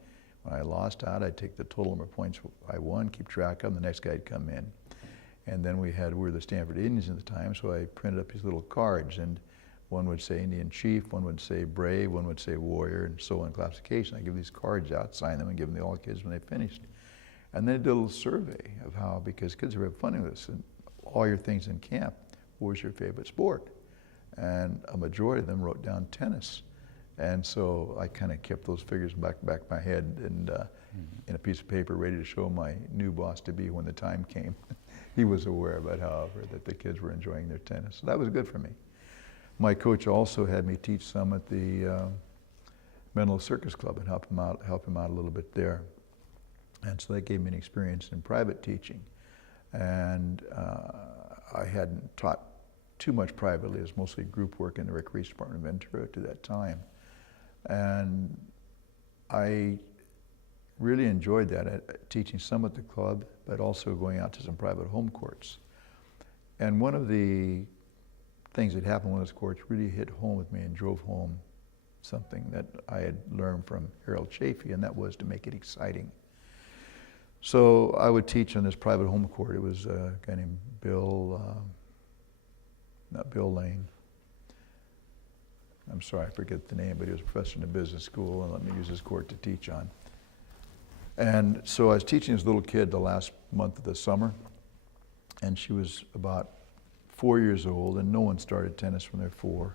When I lost out, I'd take the total number of points I won, keep track of them, the next guy'd come in. And then we were the Stanford Indians at the time, so I printed up these little cards, and one would say Indian Chief, one would say Brave, one would say Warrior, and so on classification. I give these cards out, sign them, and give them to all kids when they finished. And then I did a little survey of how, because kids are funny with this, and all your things in camp, what was your favorite sport? And a majority of them wrote down tennis. And so I kind of kept those figures back of my head and in a piece of paper ready to show my new boss-to-be when the time came. He was aware of it, however, that the kids were enjoying their tennis. So that was good for me. My coach also had me teach some at the Menlo Circus Club and help him out a little bit there. And so that gave me an experience in private teaching. And I hadn't taught too much privately. It was mostly group work in the Recreation Department of Ventura to that time. And I really enjoyed that, teaching some at the club, but also going out to some private home courts. And one of the things that happened on those courts really hit home with me and drove home something that I had learned from Harold Chafee, and that was to make it exciting. So I would teach on this private home court. It was a guy named not Bill Lane. I'm sorry, I forget the name, but he was a professor in a business school and let me use his court to teach on. And so I was teaching this little kid the last month of the summer, and she was about 4 years old, and no one started tennis when they're 4.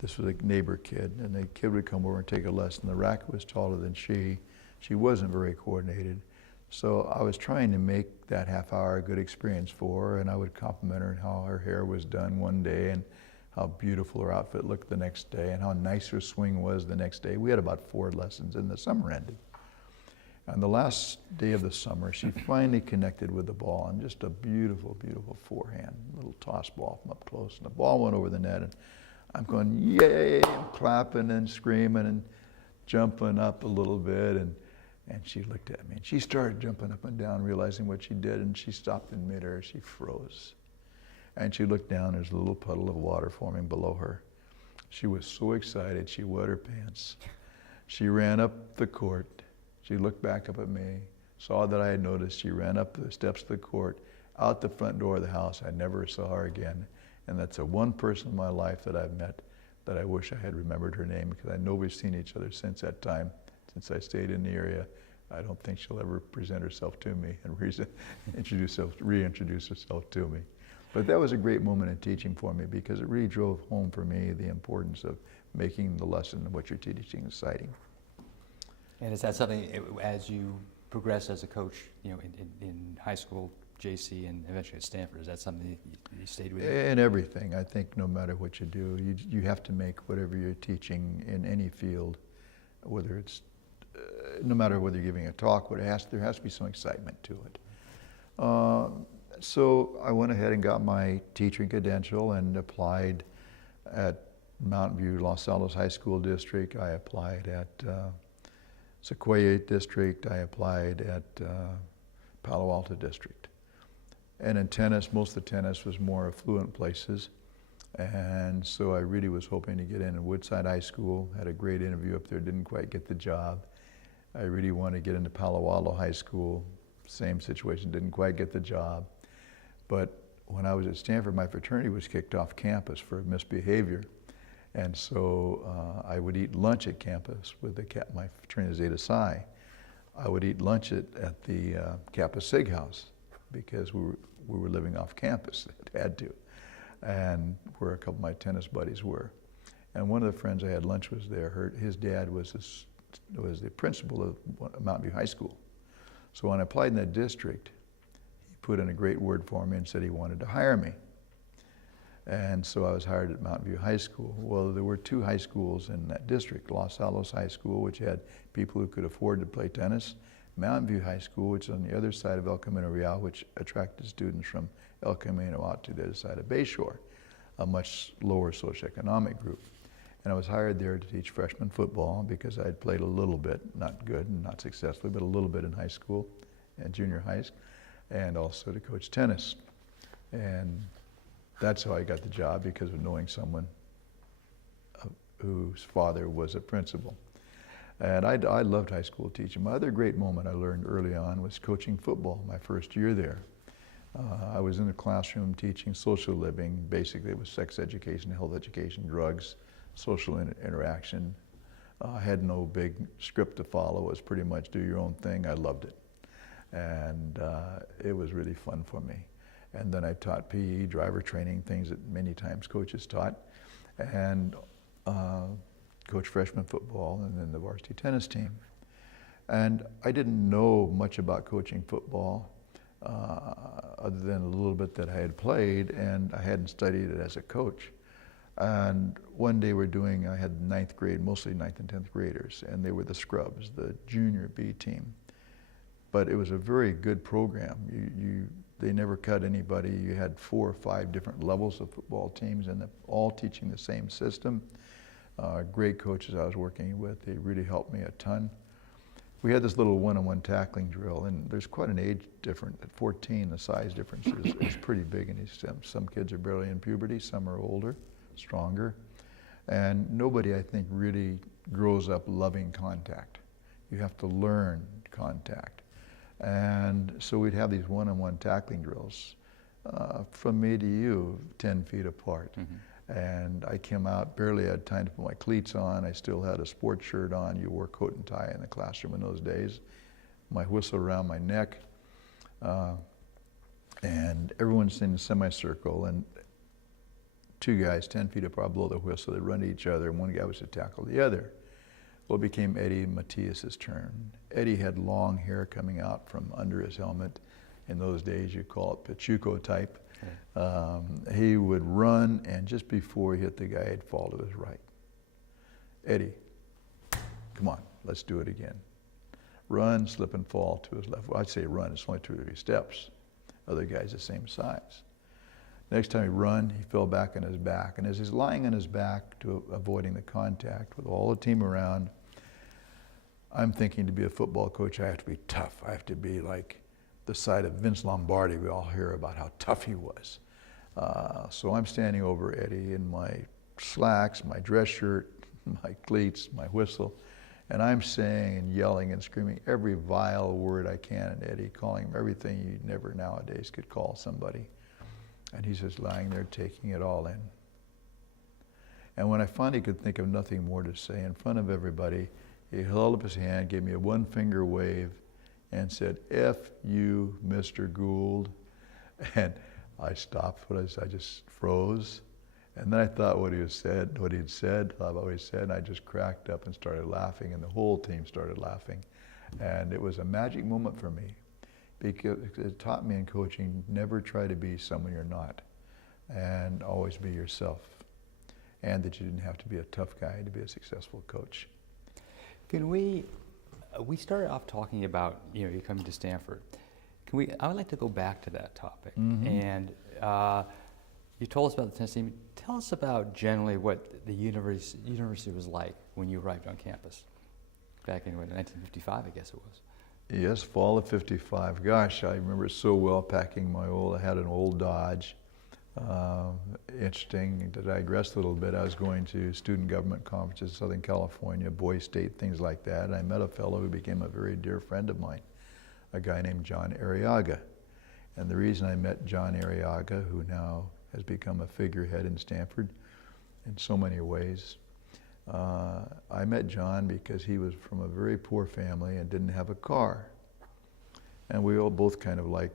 This was a neighbor kid, and the kid would come over and take a lesson. The racket was taller than she. She wasn't very coordinated. So I was trying to make that half hour a good experience for her, and I would compliment her on how her hair was done one day and how beautiful her outfit looked the next day and how nice her swing was the next day. We had about 4 lessons and the summer ended. And the last day of the summer, she finally connected with the ball, and just a beautiful, beautiful forehand, little toss ball from up close. And the ball went over the net, and I'm going, yay, I'm clapping and screaming and jumping up a little bit. And she looked at me, and she started jumping up and down, realizing what she did, and she stopped in midair. She froze. And she looked down, there's a little puddle of water forming below her. She was so excited, she wet her pants. She ran up the court. She looked back up at me, saw that I had noticed. She ran up the steps of the court, out the front door of the house. I never saw her again. And that's the one person in my life that I've met that I wish I had remembered her name, because I know we've seen each other since that time, since I stayed in the area. I don't think she'll ever present herself to me and reintroduce herself to me. But that was a great moment in teaching for me, because it really drove home for me the importance of making the lesson and what you're teaching exciting. And is that something, as you progress as a coach, in high school, JC, and eventually at Stanford, is that something you stayed with? In everything, I think no matter what you do, you have to make whatever you're teaching in any field, whether it's, no matter whether you're giving a talk, there has to be some excitement to it. So I went ahead and got my teaching credential and applied at Mountain View Los Altos High School District. I applied at Sequoia District. I applied at Palo Alto District. And in tennis, most of the tennis was more affluent places. And so I really was hoping to get in Woodside High School. Had a great interview up there, didn't quite get the job. I really wanted to get into Palo Alto High School. Same situation, didn't quite get the job. But when I was at Stanford, my fraternity was kicked off campus for misbehavior. And so I would eat lunch at campus with my fraternity, Zeta Psi. I would eat lunch at the Kappa Sig house, because we were living off campus. It had to. And where a couple of my tennis buddies were. And one of the friends I had lunch was there. His dad was the principal of Mountain View High School. So when I applied in that district, he put in a great word for me and said he wanted to hire me. And so I was hired at Mountain View High School. Well, there were two high schools in that district: Los Altos High School, which had people who could afford to play tennis; Mountain View High School, which is on the other side of El Camino Real, which attracted students from El Camino out to the other side of Bayshore, a much lower socioeconomic group. And I was hired there to teach freshman football, because I had played a little bit, not good and not successfully, but a little bit in high school and junior high, and also to coach tennis. And that's how I got the job, because of knowing someone whose father was a principal. And I loved high school teaching. My other great moment I learned early on was coaching football my first year there. I was in the classroom teaching social living. Basically, it was sex education, health education, drugs, social interaction. I had no big script to follow. It was pretty much do your own thing. I loved it. And it was really fun for me. And then I taught PE, driver training, things that many times coaches taught, and coached freshman football and then the varsity tennis team. And I didn't know much about coaching football other than a little bit that I had played, and I hadn't studied it as a coach. And one day I had ninth grade, mostly 9th and 10th graders, and they were the scrubs, the junior B team. But it was a very good program. They never cut anybody. You had 4 or 5 different levels of football teams, and all teaching the same system. Great coaches I was working with. They really helped me a ton. We had this little one-on-one tackling drill, and there's quite an age difference. At 14, the size difference is pretty big in these stems. Some kids are barely in puberty, some are older, stronger. And nobody, I think, really grows up loving contact. You have to learn contact. And so we'd have these one-on-one tackling drills from me to you, 10 feet apart. Mm-hmm. And I came out, barely had time to put my cleats on. I still had a sports shirt on. You wore coat and tie in the classroom in those days. My whistle around my neck. And everyone's in a semicircle, and 2 guys 10 feet apart blow the whistle. They run to each other, and one guy was to tackle the other. Well, it became Eddie and Matthias's turn. Eddie had long hair coming out from under his helmet. In those days, you'd call it Pachuco type. Okay. He would run, and just before he hit the guy, he'd fall to his right. Eddie, come on, let's do it again. Run, slip, and fall to his left. Well, I'd say run, it's only 2 or 3 steps. Other guys the same size. Next time he run, he fell back on his back. And as he's lying on his back to avoiding the contact with all the team around, I'm thinking, to be a football coach, I have to be tough. I have to be like the side of Vince Lombardi. We all hear about how tough he was. So I'm standing over Eddie in my slacks, my dress shirt, my cleats, my whistle, and I'm saying and yelling and screaming every vile word I can at Eddie, calling him everything you never nowadays could call somebody. And he's just lying there taking it all in. And when I finally could think of nothing more to say in front of everybody, he held up his hand, gave me a one-finger wave, and said, "F you, Mr. Gould." And I stopped. I just froze. And then I thought what he had said, thought what he said, and I just cracked up and started laughing, and the whole team started laughing. And it was a magic moment for me, because it taught me in coaching, never try to be someone you're not, and always be yourself. And that you didn't have to be a tough guy to be a successful coach. Can we started off talking about, you coming to Stanford. I would like to go back to that topic. Mm-hmm. And you told us about the Tennessee. Tell us about generally what the university was like when you arrived on campus back in 1955, I guess it was. Yes, fall of '55. Gosh, I remember so well packing I had an old Dodge. Interesting to digress a little bit, I was going to student government conferences in Southern California, Boy State, things like that. And I met a fellow who became a very dear friend of mine, a guy named John Arriaga. And the reason I met John Arriaga, who now has become a figurehead in Stanford in so many ways, I met John because he was from a very poor family and didn't have a car. And we all both kind of liked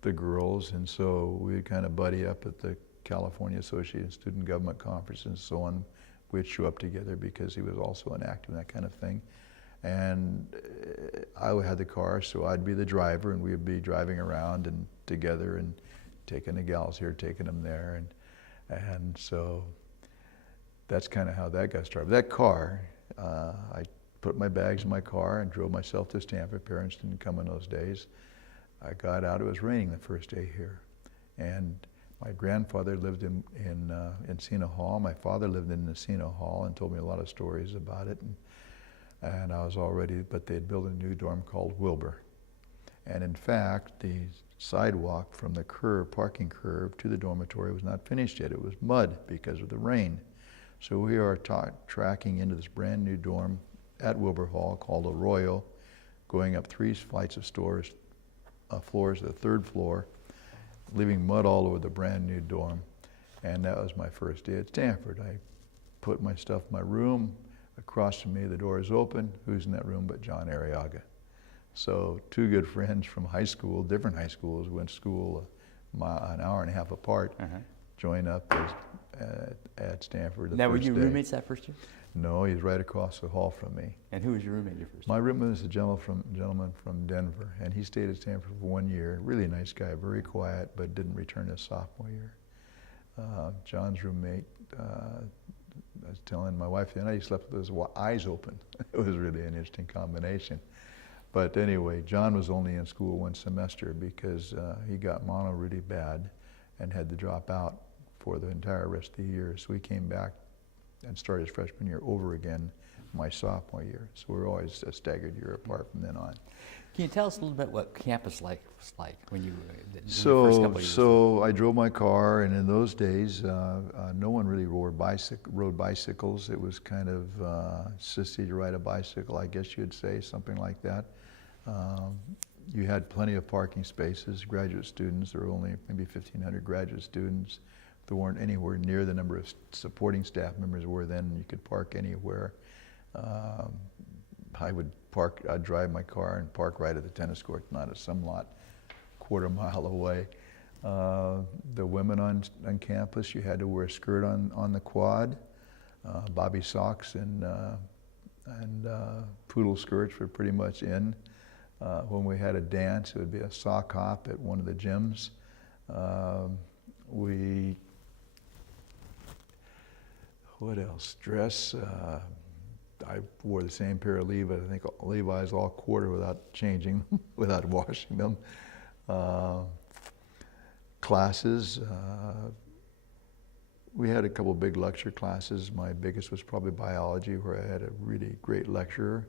the girls, and so we'd kind of buddy up at the California Associated Student Government Conference and so on. We'd show up together because he was also an actor and that kind of thing. And I had the car, so I'd be the driver, and we'd be driving around and together and taking the gals here, taking them there, and so that's kind of how that got started. That car, I put my bags in my car and drove myself to Stanford. Parents didn't come in those days. I got out, it was raining the first day here. And my grandfather lived in Encina Hall. My father lived in Encina Hall and told me a lot of stories about it. And I was but they'd built a new dorm called Wilbur. And in fact, the sidewalk from the parking curb to the dormitory was not finished yet. It was mud because of the rain. So we are tracking into this brand new dorm at Wilbur Hall called Arroyo, going up 3 flights of floors to the 3rd floor, leaving mud all over the brand new dorm. And that was my first day at Stanford. I put my stuff in my room. Across from me, the door is open. Who's in that room but John Arriaga? So 2 good friends from high school, different high schools, went to school an hour and a half apart, joined up at Stanford the now, first were you day. roommates that first year? No, he's right across the hall from me. And who was your roommate your first My year? roommate was a gentleman from Denver, and he stayed at Stanford for 1 year. Really nice guy, very quiet, but didn't return his sophomore year. John's roommate, I was telling my wife the other night, he slept with his eyes open. It was really an interesting combination. But anyway, John was only in school 1 semester because he got mono really bad and had to drop out for the entire rest of the year. So he came back and started his freshman year over again my sophomore year. So we're always a staggered year apart from then on. Can you tell us a little bit what campus was like when you the first couple of years? So I drove my car, and in those days, no one really rode bicycles. It was kind of sissy to ride a bicycle, I guess you'd say, something like that. You had plenty of parking spaces. Graduate students, there were only maybe 1,500 graduate students. There weren't anywhere near the number of supporting staff members were then. You could park anywhere. I'd drive my car and park right at the tennis court, not at some lot quarter mile away. The women on campus, you had to wear a skirt on the quad. Bobby socks and poodle skirts were pretty much in. When we had a dance, it would be a sock hop at one of the gyms. What else? Dress. I wore the same pair of Levi's all quarter without changing them, without washing them. Classes. We had a couple big lecture classes. My biggest was probably biology, where I had a really great lecturer.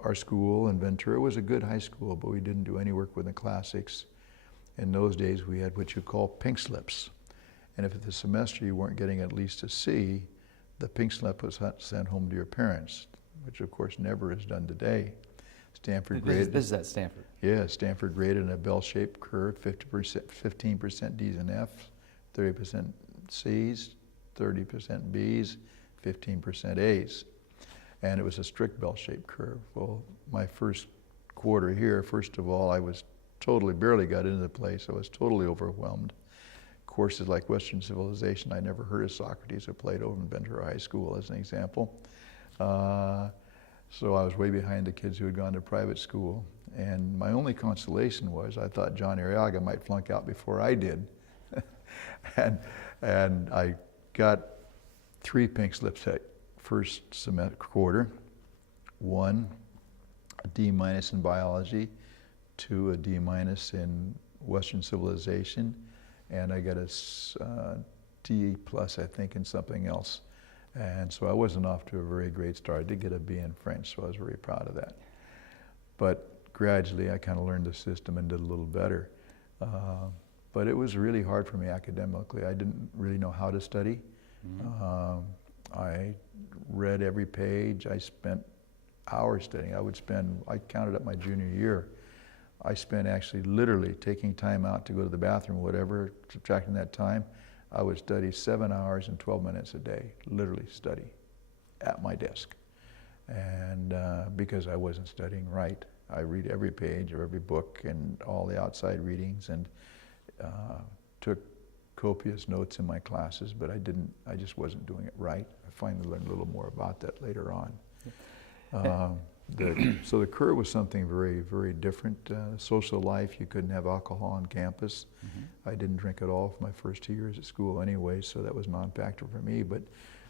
Our school in Ventura was a good high school, but we didn't do any work with the classics. In those days, we had what you call pink slips. And if at the semester you weren't getting at least a C, the pink slip was sent home to your parents, which of course never is done today. Stanford graded. This is at Stanford. Yeah, Stanford graded in a bell-shaped curve, 15% D's and F's, 30% C's, 30% Bs, 15% As. And it was a strict bell-shaped curve. Well, my first quarter here, first of all, I was barely got into the place. I was totally overwhelmed. Courses like Western Civilization, I never heard of Socrates or Plato in Ventura High School as an example. So I was way behind the kids who had gone to private school. And my only consolation was I thought John Arriaga might flunk out before I did. and I got 3 pink slips that first semester quarter. 1, a D- in biology, 2, a D- in Western Civilization, and I got a D+, I think, in something else. And so I wasn't off to a very great start. I did get a B in French, so I was very proud of that. But gradually I kind of learned the system and did a little better. But it was really hard for me academically. I didn't really know how to study. Mm-hmm. I read every page. I spent hours studying. I counted up my junior year. I spent actually literally taking time out to go to the bathroom, whatever, subtracting that time. I would study 7 hours and 12 minutes a day, literally study at my desk. And because I wasn't studying right, I read every page of every book and all the outside readings, and took copious notes in my classes, but I just wasn't doing it right. I finally learned a little more about that later on. So the curve was something very, very different. Social life, you couldn't have alcohol on campus. Mm-hmm. I didn't drink at all for my first 2 years at school anyway, so that was non-factor for me. But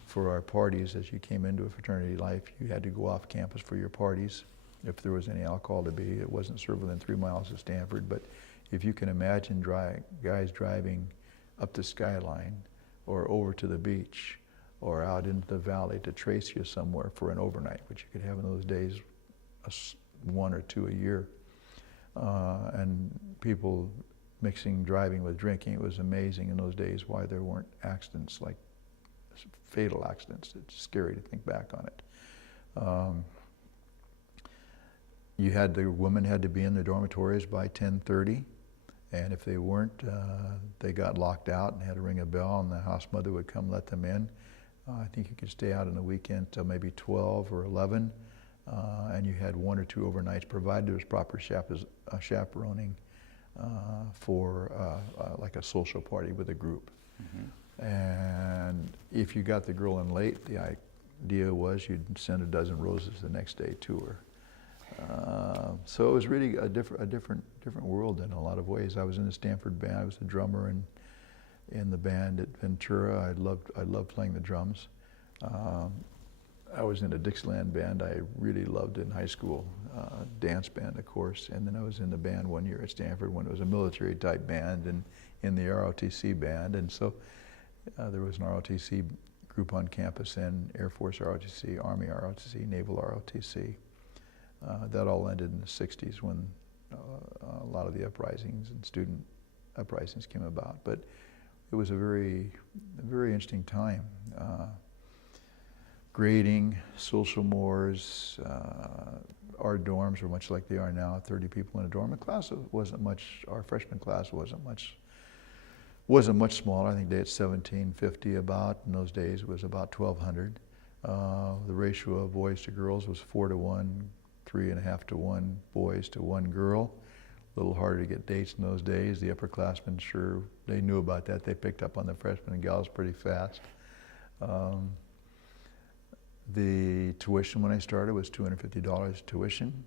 for our parties, as you came into a fraternity life, you had to go off campus for your parties. If there was any alcohol to be, it wasn't served within 3 miles of Stanford. But if you can imagine guys driving up the skyline or over to the beach or out into the valley to trace you somewhere for an overnight, which you could have in those days, 1 or 2 a year, and people mixing driving with drinking. It was amazing in those days why there weren't accidents, like fatal accidents. It's scary to think back on it. The women had to be in the dormitories by 10:30, and if they weren't, they got locked out and had to ring a bell, and the house mother would come let them in. I think you could stay out on the weekend till maybe 12 or 11, and you had 1 or 2 overnights, provided there was proper chaperoning for like a social party with a group. Mm-hmm. And if you got the girl in late, the idea was you'd send a dozen roses the next day to her. So it was really a different world in a lot of ways. I was in the Stanford band. I was a drummer in the band at Ventura. I loved playing the drums. I was in a Dixieland band I really loved in high school, dance band, of course. And then I was in the band 1 year at Stanford when it was a military type band, and in the ROTC band. And so there was an ROTC group on campus, and Air Force ROTC, Army ROTC, Naval ROTC. That all ended in the 60s when a lot of the uprisings and student uprisings came about. But it was a very interesting time. Grading, social mores, our dorms were much like they are now, 30 people in a dorm. The class wasn't much, our freshman class wasn't much smaller. I think they had 1,750 about. In those days it was about 1,200. The ratio of boys to girls was 4 to 1, 3.5 to 1 boys to 1 girl. A little harder to get dates in those days. The upperclassmen, sure, they knew about that. They picked up on the freshmen and gals pretty fast. The tuition when I started was $250 tuition,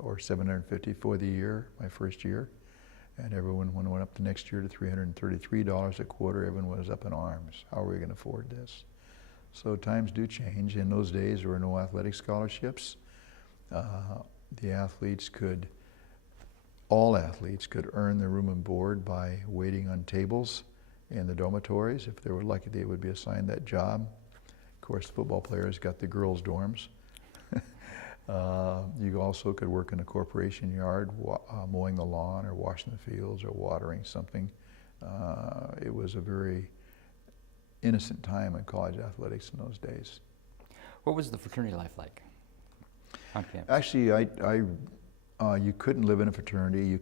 or $750 for the year, my first year. And everyone, when it went up the next year to $333 a quarter, everyone was up in arms. How are we going to afford this? So times do change. In those days, there were no athletic scholarships. All athletes could earn their room and board by waiting on tables in the dormitories. If they were lucky, they would be assigned that job. Of course, the football players got the girls' dorms. You also could work in a corporation yard, mowing the lawn or washing the fields or watering something. It was a very innocent time in college athletics in those days. What was the fraternity life like on campus? Actually, you couldn't live in a fraternity.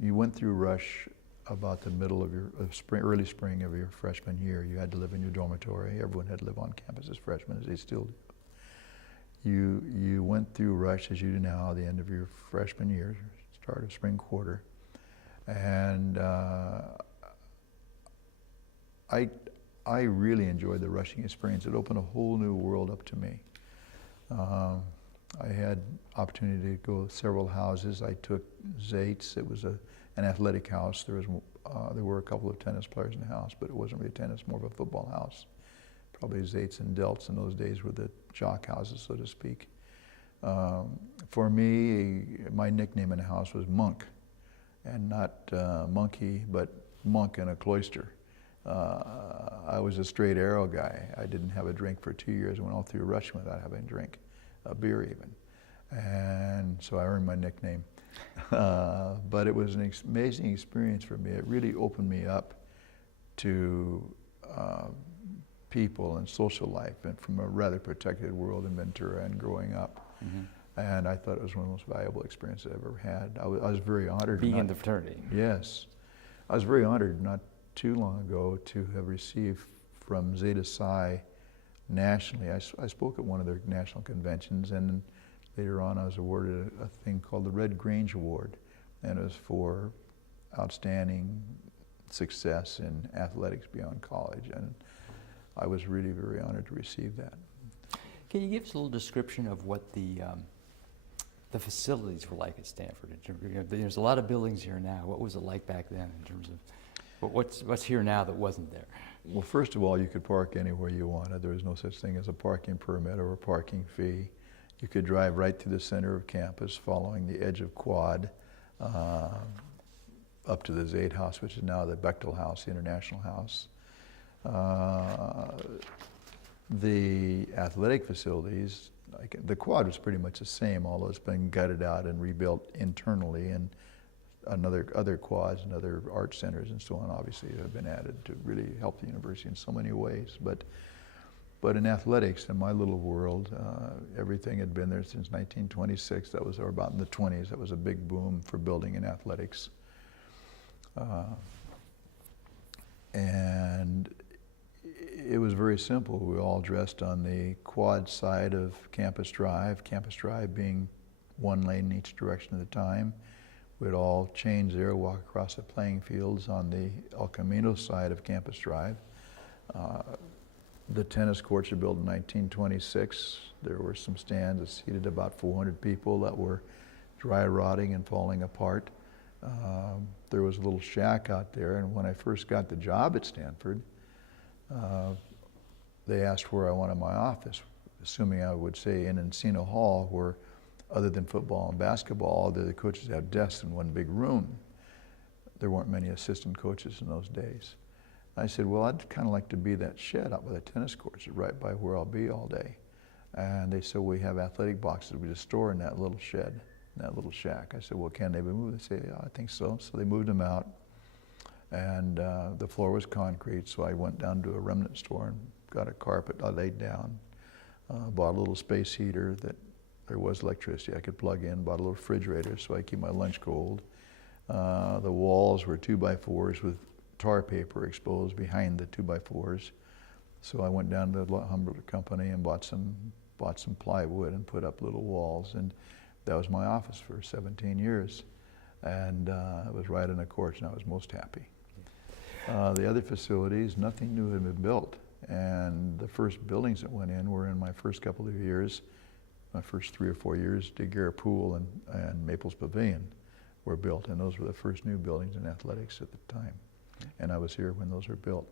You went through Rush about the middle of your spring, early spring of your freshman year. You had to live in your dormitory. Everyone had to live on campus as freshmen, as they still do. You went through Rush, as you do now, the end of your freshman year, start of spring quarter, and I really enjoyed the rushing experience. It opened a whole new world up to me. I had opportunity to go to several houses. I took Zait's. It was an athletic house. There were a couple of tennis players in the house, but it wasn't really tennis, more of a football house. Probably Zait's and Delts in those days were the jock houses, so to speak. For me, my nickname in the house was Monk, and not monkey, but monk in a cloister. I was a straight arrow guy. I didn't have a drink for 2 years. I went all through Rush without having a drink, a beer even. And so I earned my nickname. But it was an amazing experience for me. It really opened me up to people and social life, and from a rather protected world in Ventura and growing up. Mm-hmm. And I thought it was one of the most valuable experiences I've ever had. I was very honored. Being in the fraternity. Yes. I was very honored not too long ago to have received from Zeta Psi nationally. I spoke at one of their national conventions, and later on I was awarded a thing called the Red Grange Award, and it was for outstanding success in athletics beyond college, and I was really very honored to receive that. Can you give us a little description of what the facilities were like at Stanford? There's a lot of buildings here now. What was it like back then in terms of what's here now that wasn't there? Well, first of all, you could park anywhere you wanted. There was no such thing as a parking permit or a parking fee. You could drive right through the center of campus, following the edge of Quad, up to the Zayt House, which is now the Bechtel House, the International House. The athletic facilities, the Quad was pretty much the same, although it's been gutted out and rebuilt internally, and other quads and other art centers and so on obviously have been added to really help the university in so many ways. But in athletics, in my little world, everything had been there since 1926. That was, or about in the 20s, that was a big boom for building in athletics. And it was very simple. We all dressed on the Quad side of Campus Drive being one lane in each direction at a time. We'd all change there, walk across the playing fields on the El Camino side of Campus Drive. The tennis courts were built in 1926. There were some stands that seated about 400 people that were dry rotting and falling apart. There was a little shack out there, and when I first got the job at Stanford, they asked where I wanted my office, assuming I would say in Encino Hall, where other than football and basketball, all the other coaches have desks in one big room. There weren't many assistant coaches in those days. I said, well, I'd kind of like to be that shed out by the tennis courts, right by where I'll be all day. And they said, we have athletic boxes we just store in that little shed, that little shack. I said, well, can they be moved? They said, yeah, I think so. So they moved them out, and the floor was concrete, so I went down to a remnant store and got a carpet I laid down, bought a little space heater that there was electricity I could plug in, bought a little refrigerator so I could keep my lunch cold. The walls were 2x4s with tar paper exposed behind the 2x4s. So I went down to the Humber Company and bought some plywood and put up little walls, and that was my office for 17 years. And it was right on the courts, and I was most happy. The other facilities, nothing new had been built, and the first buildings that went in were in my first couple of years. My first 3 or 4 years, Daguerre Pool and Maples Pavilion were built, and those were the first new buildings in athletics at the time. And I was here when those were built.